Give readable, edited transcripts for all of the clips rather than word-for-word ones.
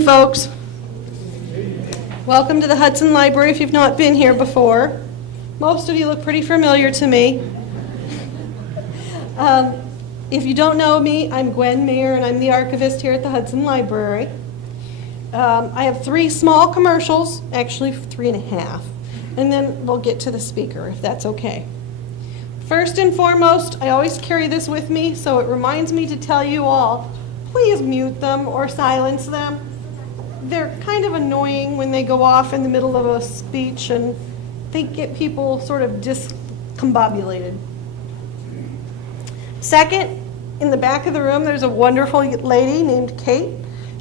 Folks, welcome to the Hudson Library if you've not been here before. Most of you look pretty familiar to me. If you don't know me, I'm Gwen Mayer and I'm the archivist here at the Hudson Library. I have 3 small commercials, actually 3.5, and then we'll get to the speaker if that's okay. First and foremost, I always carry this with me, so it reminds me to tell you all, please mute them or silence them. They're kind of annoying when they go off in the middle of a speech and they get people sort of discombobulated. Second, in the back of the room, there's a wonderful lady named Kate,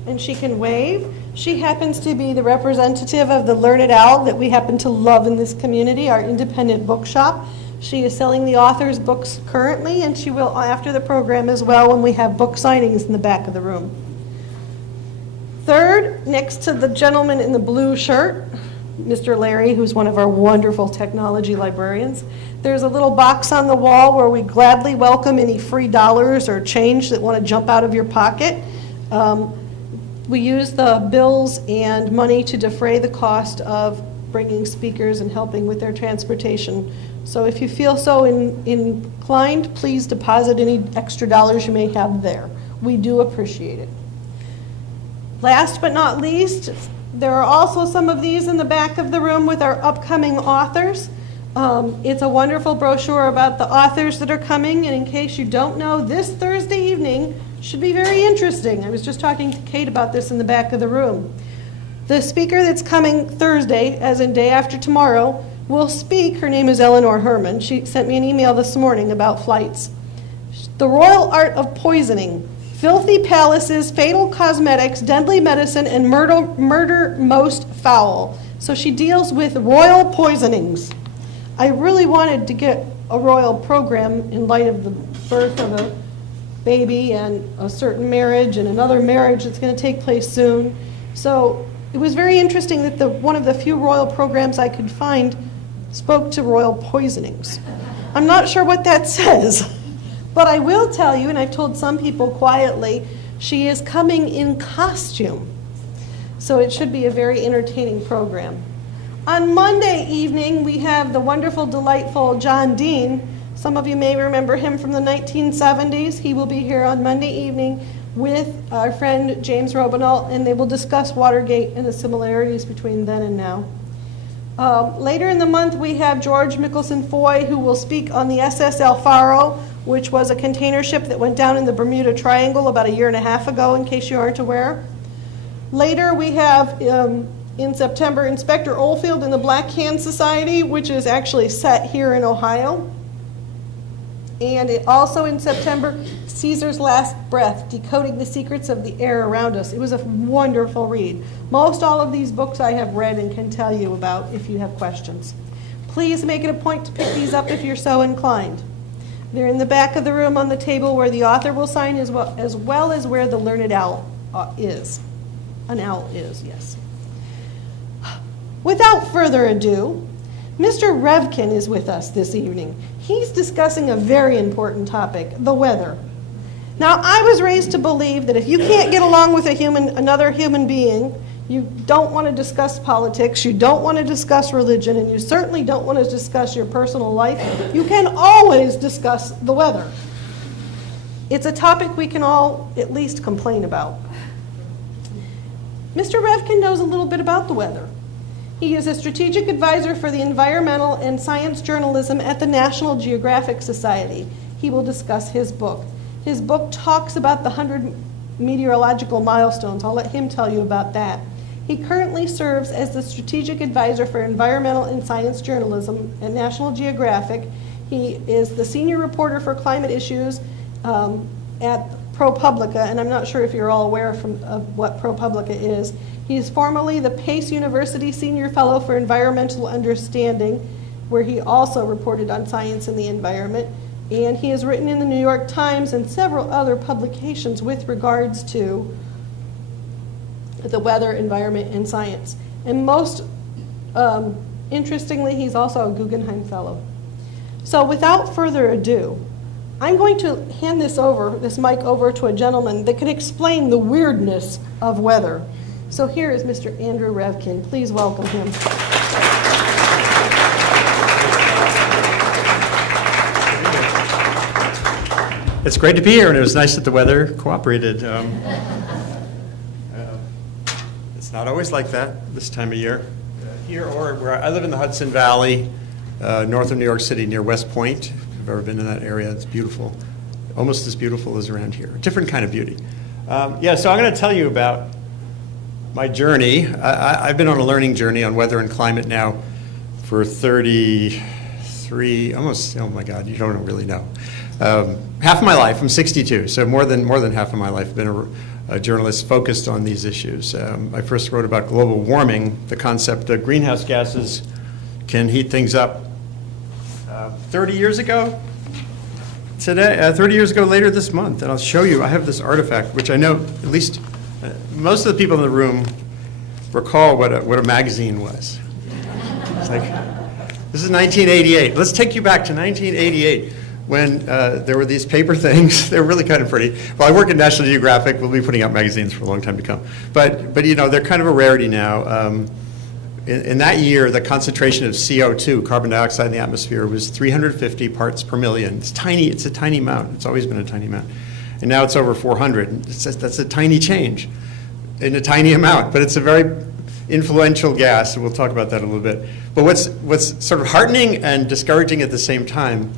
and she can wave. She happens to be the representative of the Learned Owl that we happen to love in this community, our independent bookshop. She is selling the author's books currently, and she will after the program as well when we have book signings in the back of the room. Third, next to the gentleman in the blue shirt, Mr. Larry, who's one of our wonderful technology librarians, there's a little box on the wall where we gladly welcome any free dollars or change that want to jump out of your pocket. We use the bills and money to defray the cost of bringing speakers and helping with their transportation. So if you feel so inclined, please deposit any extra dollars you may have there. We do appreciate it. Last but not least, there are also some of these in the back of the room with our upcoming authors. It's a wonderful brochure about the authors that are coming, and in case you don't know, this Thursday evening should be very interesting. I was just talking to Kate about this in the back of the room. The speaker that's coming Thursday, as in day after tomorrow, will speak. Her name is Eleanor Herman. She sent me an email this morning about flights. The Royal Art of Poisoning, Filthy Palaces, Fatal Cosmetics, Deadly Medicine, and Murder Most Foul. So she deals with royal poisonings. I really wanted to get a royal program in light of the birth of a baby and a certain marriage and another marriage that's going to take place soon. So it was very interesting that one of the few royal programs I could find spoke to royal poisonings. I'm not sure what that says, but I will tell you, and I've told some people quietly, she is coming in costume. So it should be a very entertaining program. On Monday evening, we have the wonderful, delightful John Dean. Some of you may remember him from the 1970s. He will be here on Monday evening with our friend James Robinall, and they will discuss Watergate and the similarities between then and now. Later in the month, we have George Mickelson Foy, who will speak on the SS El Faro, which was a container ship that went down in the Bermuda Triangle about 1.5 years ago, in case you aren't aware. Later, we have, in September, Inspector Oldfield and the Black Hand Society, which is actually set here in Ohio. And also in September, Caesar's Last Breath, Decoding the Secrets of the Air Around Us. It was a wonderful read. Most all of these books I have read and can tell you about if you have questions. Please make it a point to pick these up if you're so inclined. They're in the back of the room on the table where the author will sign, as well as where the Learned Owl is. An owl is, yes. Without further ado, Mr. Revkin is with us this evening. He's discussing a very important topic, the weather. Now, I was raised to believe that if you can't get along with another human being, you don't want to discuss politics, you don't want to discuss religion, and you certainly don't want to discuss your personal life, you can always discuss the weather. It's a topic we can all at least complain about. Mr. Revkin knows a little bit about the weather. He is a strategic advisor for the environmental and science journalism at the National Geographic Society. He will discuss his book. His book talks about the 100 meteorological milestones. I'll let him tell you about that. He currently serves as the strategic advisor for environmental and science journalism at National Geographic. He is the senior reporter for climate issues at ProPublica, and I'm not sure if you're all aware of what ProPublica is. He is formerly the Pace University Senior Fellow for Environmental Understanding, where he also reported on science and the environment. And he has written in the New York Times and several other publications with regards to the weather, environment, and science. And most interestingly, he's also a Guggenheim Fellow. So without further ado, I'm going to hand this mic over to a gentleman that can explain the weirdness of weather. So here is Mr. Andrew Revkin. Please welcome him. It's great to be here, and it was nice that the weather cooperated. It's not always like that this time of year. Here or where I live in the Hudson Valley, north of New York City, near West Point. If you've ever been in that area, it's beautiful. Almost as beautiful as around here. Different kind of beauty. So I'm going to tell you about my journey. I've been on a learning journey on weather and climate now for 33, almost, oh my God, you don't really know. Half of my life, I'm 62, so more than half of my life I've been a journalist focused on these issues. I first wrote about global warming, the concept that greenhouse gases can heat things up 30 years ago. Today, 30 years ago later this month, and I'll show you, I have this artifact, which I know at least most of the people in the room recall what a magazine was. It's like, this is 1988. Let's take you back to 1988 when there were these paper things. They were really kind of pretty. Well, I work at National Geographic. We'll be putting out magazines for a long time to come. But you know, they're kind of a rarity now. In that year, the concentration of CO2, carbon dioxide in the atmosphere, was 350 parts per million. It's tiny. It's a tiny amount. It's always been a tiny amount. And now it's over 400. That's a tiny change in a tiny amount, but it's a very influential gas, and we'll talk about that a little bit. But what's sort of heartening and discouraging at the same time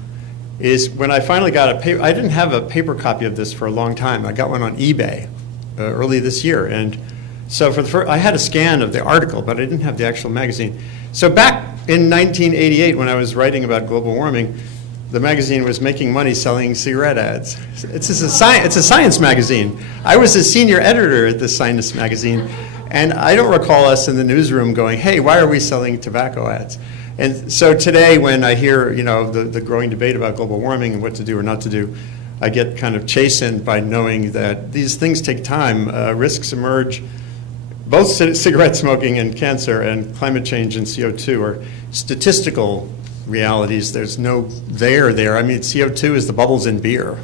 is when I finally got a paper. I didn't have a paper copy of this for a long time. I got one on eBay early this year, and so for the first, I had a scan of the article, but I didn't have the actual magazine. So back in 1988, when I was writing about global warming, the magazine was making money selling cigarette ads. It's a science magazine. I was a senior editor at this science magazine, and I don't recall us in the newsroom going, "Hey, why are we selling tobacco ads?" And so today, when I hear, you know, the growing debate about global warming and what to do or not to do, I get kind of chastened by knowing that these things take time. Risks emerge. Both cigarette smoking and cancer and climate change and CO2 are statistical realities. There's no there. I mean, CO2 is the bubbles in beer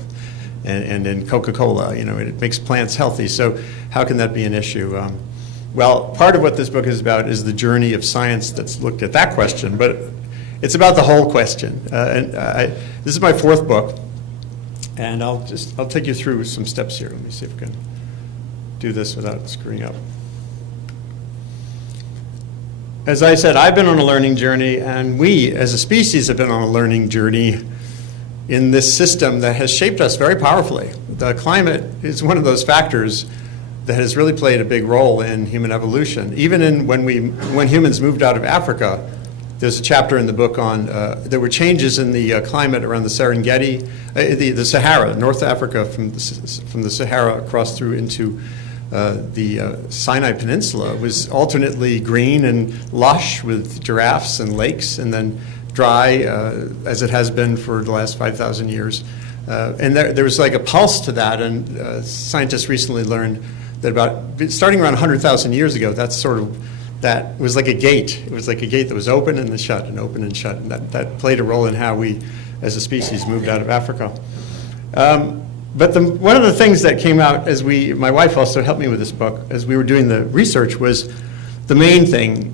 and in Coca-Cola. You know, it makes plants healthy. So how can that be an issue? Well, part of what this book is about is the journey of science that's looked at that question, but it's about the whole question. This is my fourth book, and I'll take you through some steps here. Let me see if we can do this without screwing up. As I said, I've been on a learning journey, and we as a species have been on a learning journey in this system that has shaped us very powerfully. The climate is one of those factors that has really played a big role in human evolution. Even when humans moved out of Africa, there's a chapter in the book on, there were changes in the climate around the Serengeti, the Sahara, North Africa, from the Sahara across through into the Sinai Peninsula was alternately green and lush with giraffes and lakes, and then dry, as it has been for the last 5,000 years. And there was like a pulse to that, and scientists recently learned that starting around 100,000 years ago, that was like a gate. It was like a gate that was open and then shut, and open and shut, and that played a role in how we, as a species, moved out of Africa. But one of the things that came out as my wife also helped me with this book, as we were doing the research, was the main thing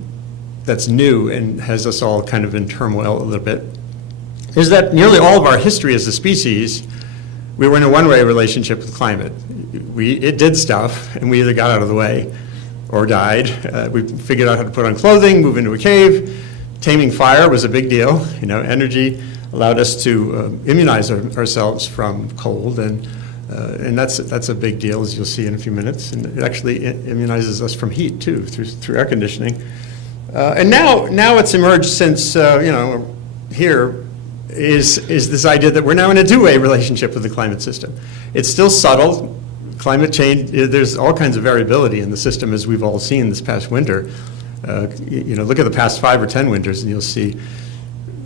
that's new and has us all kind of in turmoil a little bit, is that nearly all of our history as a species, we were in a one-way relationship with climate. It did stuff, and we either got out of the way or died. We figured out how to put on clothing, move into a cave. Taming fire was a big deal. You know, energy allowed us to immunize ourselves from cold, and that's a big deal, as you'll see in a few minutes. And it actually immunizes us from heat too, through air conditioning. And now it's emerged since here is this idea that we're now in a two-way relationship with the climate system. It's still subtle. Climate change, there's all kinds of variability in the system, as we've all seen this past winter. Look at the past 5 or 10 winters, and you'll see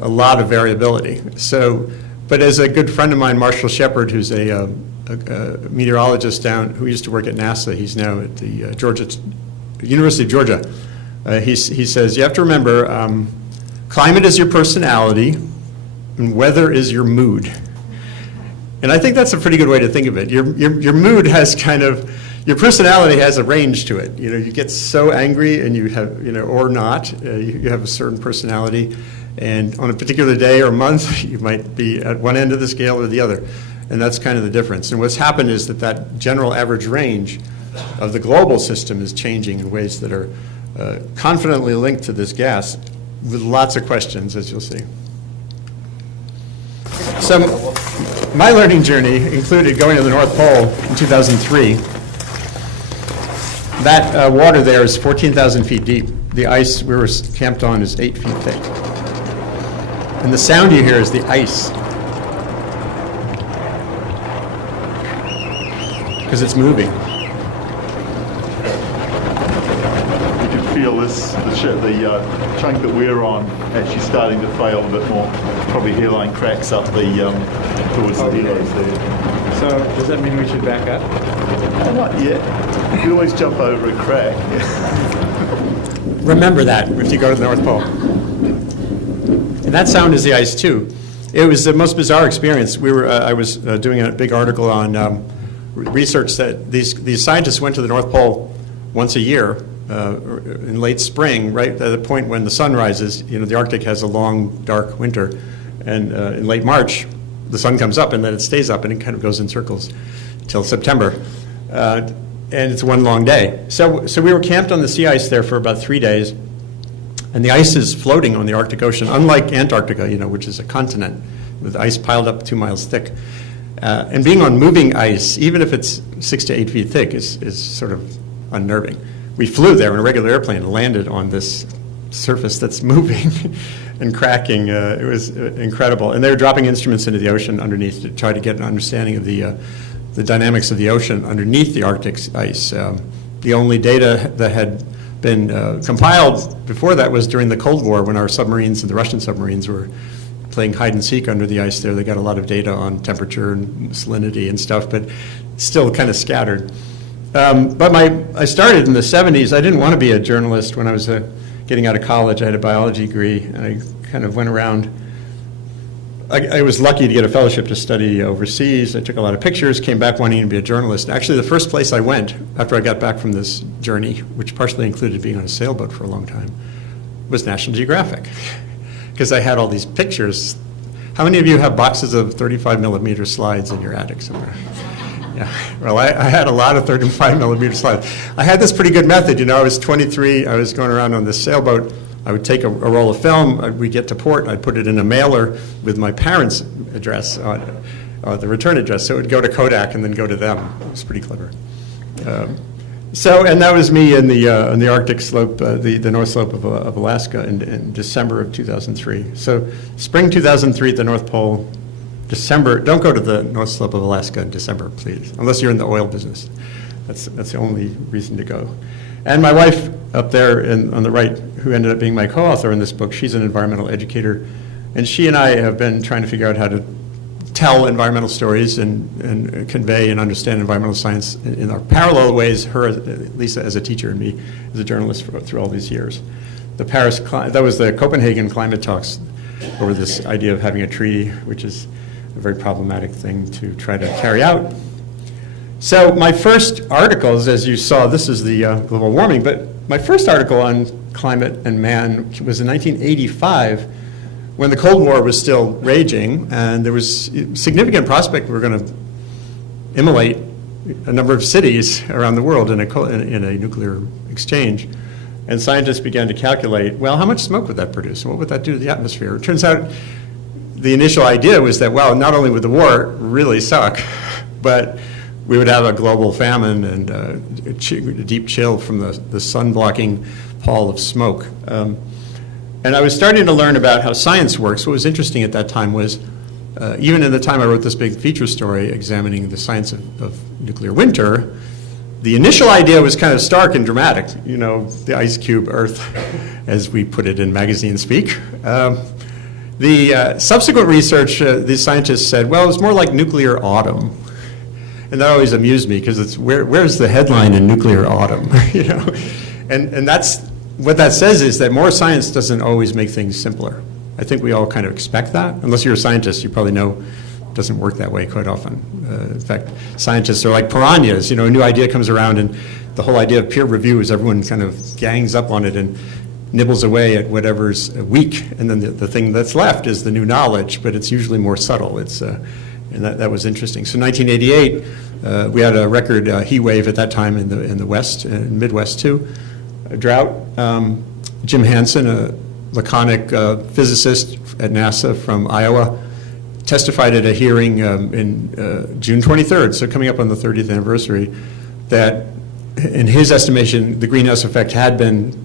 a lot of variability. So, but as a good friend of mine, Marshall Shepard, who's a meteorologist who used to work at NASA, he's now at the University of Georgia. He says, you have to remember, climate is your personality, and weather is your mood. And I think that's a pretty good way to think of it. Your mood has kind of your personality has a range to it. You get so angry and you have, or not, you have a certain personality. And on a particular day or month, you might be at one end of the scale or the other. And that's kind of the difference. And what's happened is that general average range of the global system is changing in ways that are confidently linked to this gas with lots of questions, as you'll see. So my learning journey included going to the North Pole in 2003. That water there is 14,000 feet deep. The ice we were camped on is 8 feet thick. And the sound you hear is the ice, because it's moving. You can feel the chunk that we're on actually starting to fail a bit more. Probably hairline cracks up towards the heroes there. So does that mean we should back up? Not yet. You always jump over a crack. Remember that if you go to the North Pole. And that sound is the ice too. It was the most bizarre experience. I was doing a big article on research that these scientists went to the North Pole once a year in late spring, right at the point when the sun rises. The Arctic has a long, dark winter, and in late March, the sun comes up, and then it stays up, and it kind of goes in circles till September, and it's one long day. So we were camped on the sea ice there for about 3 days. And the ice is floating on the Arctic Ocean, unlike Antarctica, which is a continent with ice piled up 2 miles thick. And being on moving ice, even if it's 6 to 8 feet thick, is sort of unnerving. We flew there in a regular airplane and landed on this surface that's moving and cracking. It was incredible. And they were dropping instruments into the ocean underneath to try to get an understanding of the dynamics of the ocean underneath the Arctic ice. The only data that had been compiled before that was during the Cold War, when our submarines and the Russian submarines were playing hide and seek under the ice there. They got a lot of data on temperature and salinity and stuff, but still kind of scattered. But I started in the 70s. I didn't want to be a journalist when I was getting out of college. I had a biology degree, and I kind of went around. I was lucky to get a fellowship to study overseas. I took a lot of pictures, came back wanting to be a journalist. Actually, the first place I went after I got back from this journey, which partially included being on a sailboat for a long time, was National Geographic, because I had all these pictures. How many of you have boxes of 35 millimeter slides in your attic somewhere? Yeah, well, I had a lot of 35 millimeter slides. I had this pretty good method. I was 23, I was going around on this sailboat. I would take a roll of film, we'd get to port, I'd put it in a mailer with my parents' address, the return address, so it would go to Kodak and then go to them. It was pretty clever. And that was me in the Arctic slope, the North Slope of Alaska in December of 2003. So spring 2003 at the North Pole, December, don't go to the North Slope of Alaska in December, please, unless you're in the oil business. That's the only reason to go. And my wife up there on the right, who ended up being my co-author in this book, she's an environmental educator. And she and I have been trying to figure out how to tell environmental stories and convey and understand environmental science in our parallel ways, her, Lisa, as a teacher, and me as a journalist through all these years. That was the Copenhagen climate talks over this idea of having a treaty, which is a very problematic thing to try to carry out. So my first articles, as you saw, this is the global warming, but my first article on climate and man was in 1985, when the Cold War was still raging, and there was significant prospect we were going to immolate a number of cities around the world in a nuclear exchange. And scientists began to calculate, well, how much smoke would that produce, and what would that do to the atmosphere? It turns out the initial idea was that, well, not only would the war really suck, but we would have a global famine and a deep chill from the sun-blocking pall of smoke. And I was starting to learn about how science works. What was interesting at that time was, even in the time I wrote this big feature story examining the science of nuclear winter, the initial idea was kind of stark and dramatic, the ice cube Earth, as we put it in magazine speak. The subsequent research, these scientists said, well, it's more like nuclear autumn. And that always amused me, because it's where's the headline in nuclear autumn, And that's what that says, is that more science doesn't always make things simpler. I think we all kind of expect that. Unless you're a scientist, you probably know doesn't work that way quite often. In fact, scientists are like piranhas. A new idea comes around, and the whole idea of peer review is everyone kind of gangs up on it and nibbles away at whatever's weak, and then the thing that's left is the new knowledge, but it's usually more subtle. And that was interesting. So 1988, we had a record heat wave at that time in the West, and Midwest too, a drought. Jim Hansen, a laconic physicist at NASA from Iowa, testified at a hearing in June 23rd, so coming up on the 30th anniversary, that in his estimation, the greenhouse effect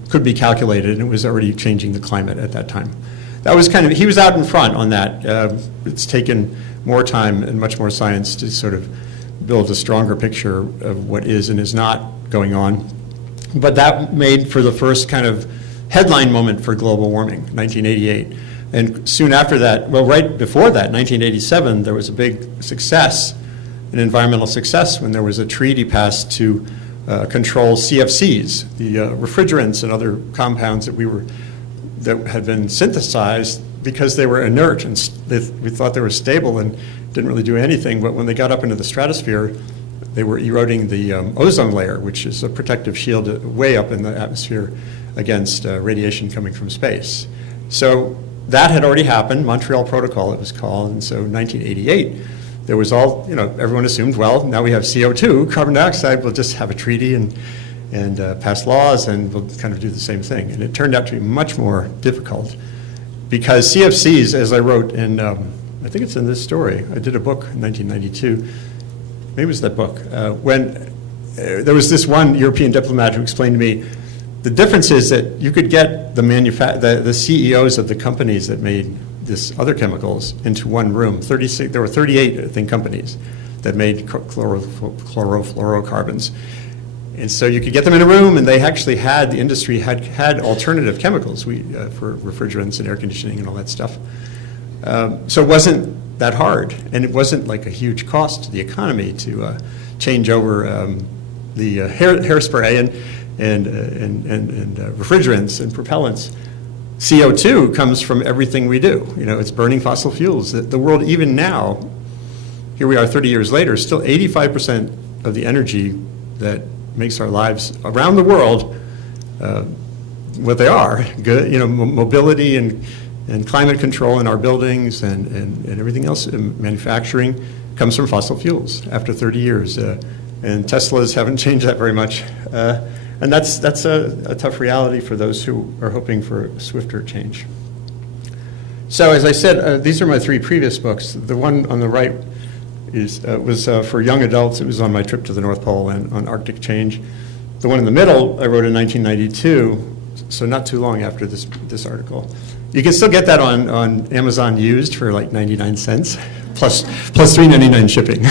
could be calculated, and it was already changing the climate at that time. That was he was out in front on that. It's taken more time and much more science to sort of build a stronger picture of what is and is not going on. But that made for the first kind of headline moment for global warming, 1988. And soon after that, well, right before that, 1987, there was a big success, an environmental success, when there was a treaty passed to control CFCs, the refrigerants and other compounds that had been synthesized because they were inert, and we thought they were stable and didn't really do anything. But when they got up into the stratosphere, they were eroding the ozone layer, which is a protective shield way up in the atmosphere against radiation coming from space. So that had already happened, Montreal Protocol it was called, and so 1988, there was everyone assumed, well, now we have CO2, carbon dioxide, we'll just have a treaty and pass laws and we'll kind of do the ssame thing. And it turned out to be much more difficult because CFCs, as I wrote in, I think it's in this story, I did a book in 1992, maybe it was that book, when there was this one European diplomat who explained to me, the difference is that you could get the CEOs of the companies that made this other chemicals into one room. There were 38, I think, companies that made chlorofluorocarbons. And so you could get them in a room, and they actually the industry had alternative chemicals for refrigerants and air conditioning and all that stuff. So it wasn't that hard, and it wasn't like a huge cost to the economy to change over the hairspray and refrigerants and propellants. CO2 comes from everything we do. It's burning fossil fuels. The world, even now, here we are 30 years later, still 85% of the energy that makes our lives around the world what they are, good, mobility and climate control in our buildings and everything else, manufacturing, comes from fossil fuels after 30 years. And Teslas haven't changed that very much. And that's a tough reality for those who are hoping for a swifter change. So as I said, these are my three previous books. The one on the right was for young adults. It was on my trip to the North Pole and on Arctic change. The one in the middle I wrote in 1992, so not too long after this article. You can still get that on Amazon used for like 99 cents, plus $3.99 shipping.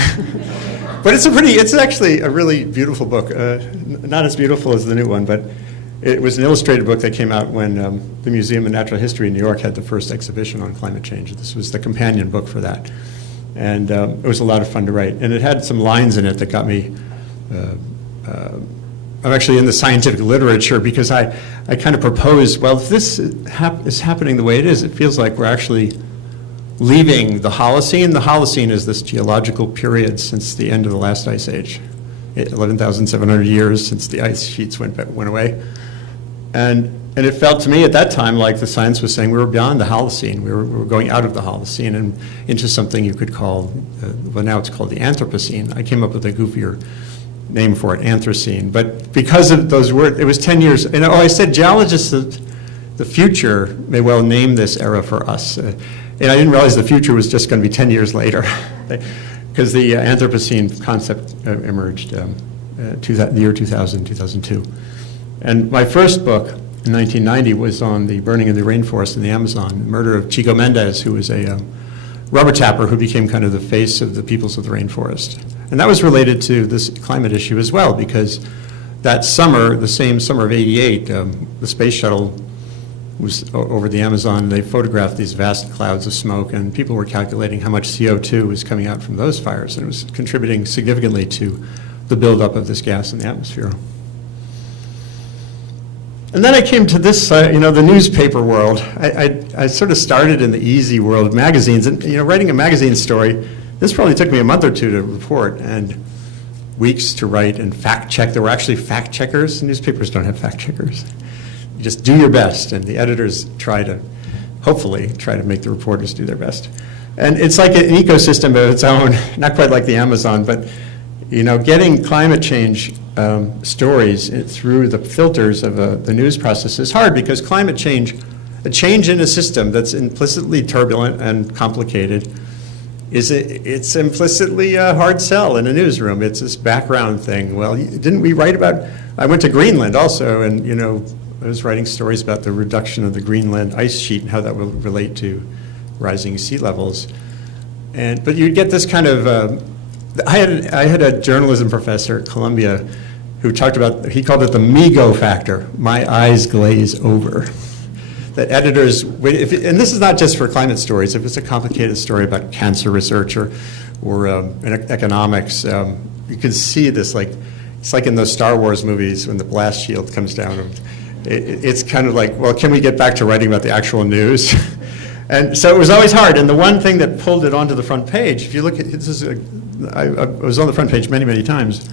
But it's actually a really beautiful book. Not as beautiful as the new one, but it was an illustrated book that came out when the Museum of Natural History in New York had the first exhibition on climate change. This was the companion book for that. And it was a lot of fun to write. And it had some lines in it that got me, I'm actually in the scientific literature because I kind of proposed, well, if this is happening the way it is, it feels like we're actually leaving the Holocene. The Holocene is this geological period since the end of the last ice age, 11,700 years since the ice sheets went away. And it felt to me at that time like the science was saying we were beyond the Holocene. We were going out of the Holocene and into something you could call, well, now it's called the Anthropocene. I came up with a goofier name for it, Anthropocene. But because of those words, it was 10 years. And I said geologists of the future may well name this era for us. And I didn't realize the future was just going to be 10 years later, because the Anthropocene concept emerged the year 2000, 2002. And my first book in 1990 was on the burning of the rainforest in the Amazon, the murder of Chico Mendes, who was a rubber tapper who became kind of the face of the peoples of the rainforest. And that was related to this climate issue as well, because that summer, the same summer of '88, the space shuttle was over the Amazon, and they photographed these vast clouds of smoke, and people were calculating how much CO2 was coming out from those fires, and it was contributing significantly to the buildup of this gas in the atmosphere. And then I came to this, the newspaper world. I sort of started in the easy world of magazines, and writing a magazine story This probably took me a month or two to report and weeks to write and fact check. There were actually fact checkers. Newspapers don't have fact checkers. You just do your best, and the editors hopefully try to make the reporters do their best. And it's like an ecosystem of its own, not quite like the Amazon, but getting climate change stories through the filters of the news process is hard, because climate change, a change in a system that's implicitly turbulent and complicated, it's implicitly a hard sell in a newsroom. It's this background thing. Well, didn't we write about, I went to Greenland also, and I was writing stories about the reduction of the Greenland ice sheet and how that will relate to rising sea levels. But you'd get this kind of, I had a journalism professor at Columbia who talked about, he called it the MeGo factor, my eyes glaze over. That editors, and this is not just for climate stories, if it's a complicated story about cancer research or economics, you can see this, it's like in those Star Wars movies when the blast shield comes down. It's kind of like, well, can we get back to writing about the actual news? And so it was always hard. And the one thing that pulled it onto the front page, if you look at, I was on the front page many, many times,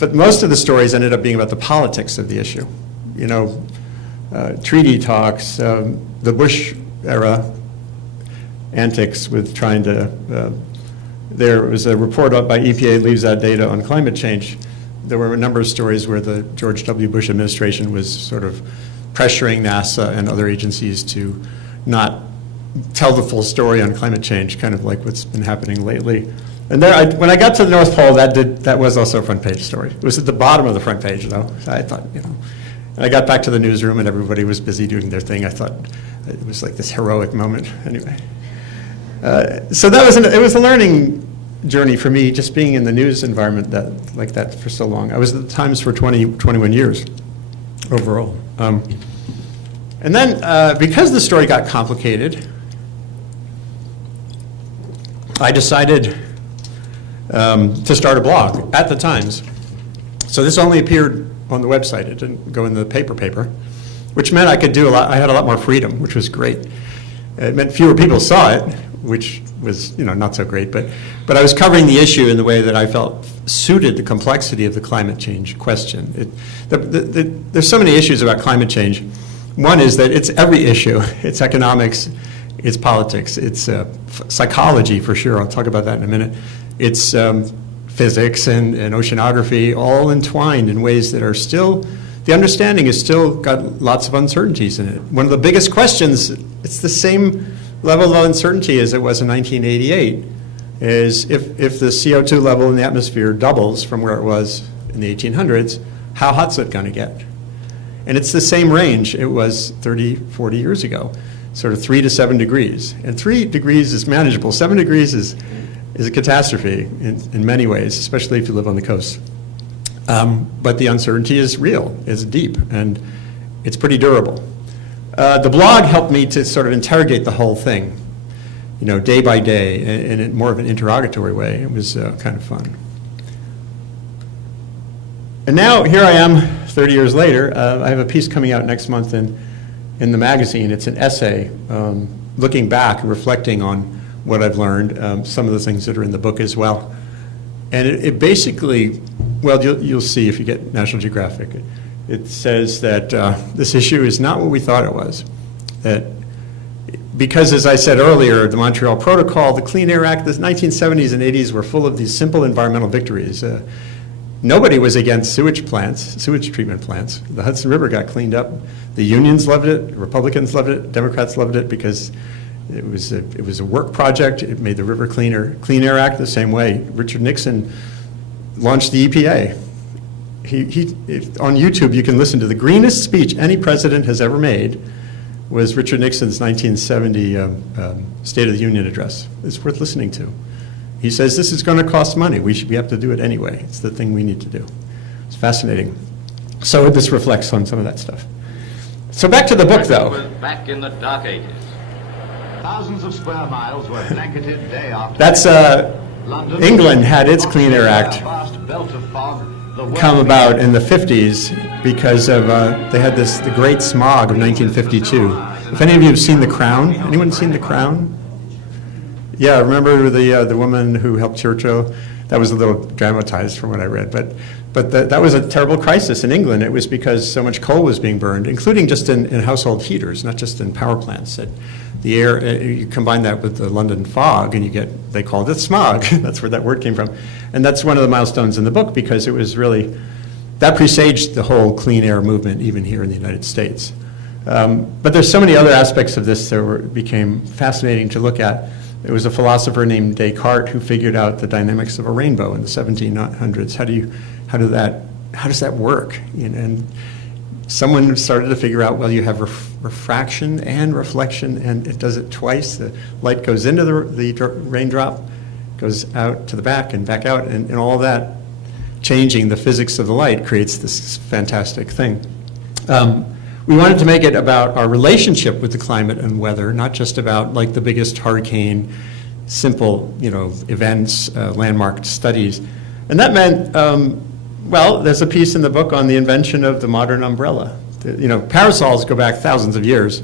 but most of the stories ended up being about the politics of the issue. Treaty talks, the Bush era antics with trying to, there was a report up by EPA leaves out data on climate change. There were a number of stories where the George W. Bush administration was sort of pressuring NASA and other agencies to not tell the full story on climate change, kind of like what's been happening lately. And there, when I got to the North Pole, that was also a front page story. It was at the bottom of the front page, though. So I thought, and I got back to the newsroom and everybody was busy doing their thing. I thought it was like this heroic moment. Anyway, so it was a learning journey for me, just being in the news environment like that for so long. I was at the Times for 21 years overall. And then because the story got complicated, I decided to start a blog at the Times. So this only appeared on the website. It didn't go in the paper, which meant I could do a lot. I had a lot more freedom, which was great. It meant fewer people saw it, which was not so great. But I was covering the issue in the way that I felt suited the complexity of the climate change question. There's so many issues about climate change. One is that it's every issue. It's economics, it's politics, it's psychology for sure. I'll talk about that in a minute. It's physics and oceanography, all entwined in ways that are still, the understanding has still got lots of uncertainties in it. One of the biggest questions, it's the same level of uncertainty as it was in 1988, is if the CO2 level in the atmosphere doubles from where it was in the 1800s, how hot's it going to get? And it's the same range it was 30, 40 years ago, sort of 3 to 7 degrees. And 3 degrees is manageable. 7 degrees is a catastrophe in many ways, especially if you live on the coast. But the uncertainty is real, it's deep, and it's pretty durable. The blog helped me to sort of interrogate the whole thing, day by day, in more of an interrogatory way. It was kind of fun. And now, here I am, 30 years later. I have a piece coming out next month in the magazine. It's an essay looking back and reflecting on what I've learned, some of the things that are in the book as well. And it basically, well, you'll see if you get National Geographic, it says that this issue is not what we thought it was. That because, as I said earlier, the Montreal Protocol, the Clean Air Act, the 1970s and 80s were full of these simple environmental victories. Nobody was against sewage treatment plants. The Hudson River got cleaned up. The unions loved it, Republicans loved it, Democrats loved it because it was a work project. It made the river cleaner. Clean Air Act the same way. Richard Nixon launched the EPA. On YouTube, you can listen to the greenest speech any president has ever made was Richard Nixon's 1970 State of the Union address. It's worth listening to. He says this is going to cost money. We have to do it anyway. It's the thing we need to do. It's fascinating. So this reflects on some of that stuff. So back to the book, though. Back in the Dark Ages. Thousands of square miles were blanketed day after That's London, England had its Clean Air Act a vast belt of fog, the come about in the 50s because of they had the Great Smog of 1952. If any of you have seen The Crown, anyone seen The Crown? Yeah, remember the woman who helped Churchill? That was a little dramatized from what I read, but that was a terrible crisis in England. It was because so much coal was being burned, including just in household heaters, not just in power plants. That the air, you combine that with the London fog, and you get, they called it smog. That's where that word came from. And that's one of the milestones in the book, because it was really, that presaged the whole clean air movement, even here in the United States. But there's so many other aspects of this that became fascinating to look at. There was a philosopher named Descartes who figured out the dynamics of a rainbow in the 1700s. How does that work? And someone started to figure out, well, you have refraction and reflection, and it does it twice. The light goes into the raindrop, goes out to the back and back out, and all that changing the physics of the light creates this fantastic thing. We wanted to make it about our relationship with the climate and weather, not just about like the biggest hurricane, simple, events, landmark studies. And that meant, well, there's a piece in the book on the invention of the modern umbrella. Parasols go back thousands of years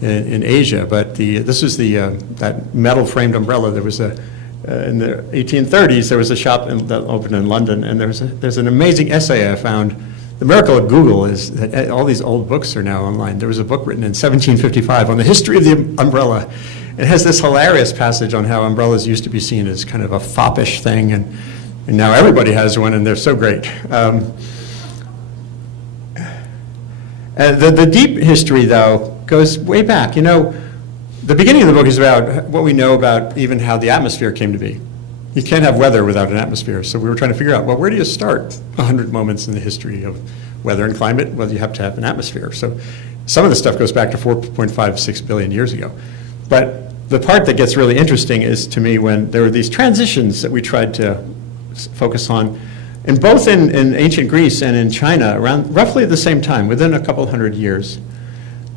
in Asia, but this was that metal-framed umbrella. There was in the 1830s, there was a shop that opened in London, and there's an amazing essay I found. The miracle of Google is that all these old books are now online. There was a book written in 1755 on the history of the umbrella. It has this hilarious passage on how umbrellas used to be seen as kind of a foppish thing, and now everybody has one, and they're so great. And the deep history, though, goes way back. The beginning of the book is about what we know about even how the atmosphere came to be. You can't have weather without an atmosphere. So we were trying to figure out, well, where do you start 100 moments in the history of weather and climate? Well, you have to have an atmosphere. So some of the stuff goes back to 4.56 billion years ago. But the part that gets really interesting is, to me, when there were these transitions that we tried to focus on, and both in ancient Greece and in China, around roughly the same time, within a couple hundred years.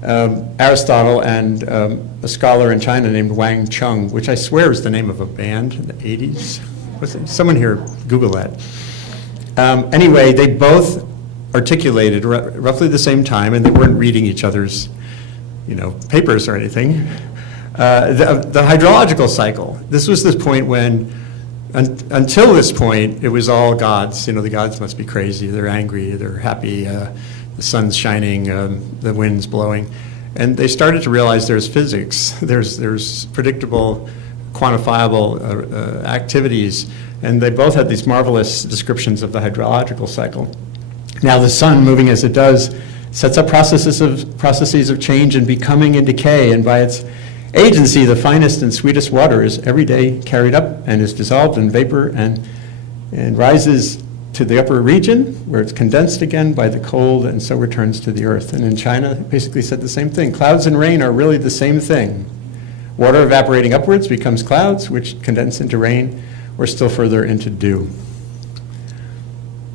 Aristotle and a scholar in China named Wang Chung, which I swear is the name of a band in the 80s. Someone here, Google that. Anyway, they both articulated roughly the same time, and they weren't reading each other's, papers or anything. The hydrological cycle. This was the point when, until this point, it was all gods. The gods must be crazy. They're angry. They're happy. The sun's shining, the wind's blowing. And they started to realize there's physics, there's predictable, quantifiable activities, and they both had these marvelous descriptions of the hydrological cycle. Now the sun, moving as it does, sets up processes of change and becoming and decay, and by its agency, the finest and sweetest water is every day carried up and is dissolved in vapor and rises to the upper region, where it's condensed again by the cold, and so returns to the earth. And in China, basically said the same thing. Clouds and rain are really the same thing. Water evaporating upwards becomes clouds, which condense into rain, or still further into dew.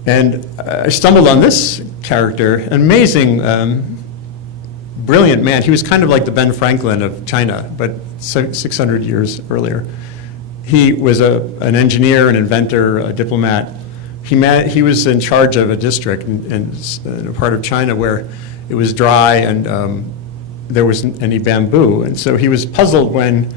And I stumbled on this character, an amazing, brilliant man. He was kind of like the Ben Franklin of China, but 600 years earlier. He was an engineer, an inventor, a diplomat. He was in charge of a district in a part of China where it was dry and there wasn't any bamboo. And so he was puzzled when,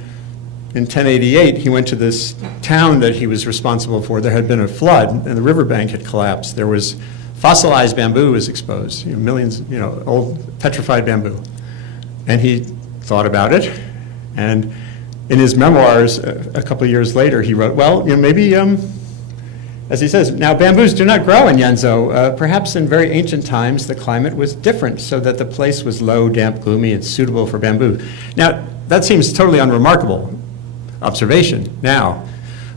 in 1088, he went to this town that he was responsible for. There had been a flood and the riverbank had collapsed. There was fossilized bamboo was exposed, millions, old petrified bamboo. And he thought about it. And in his memoirs, a couple of years later, he wrote, well, maybe, as he says, now bamboos do not grow in Yanzhou. Perhaps in very ancient times the climate was different, so that the place was low, damp, gloomy, and suitable for bamboo. Now, that seems totally unremarkable observation now.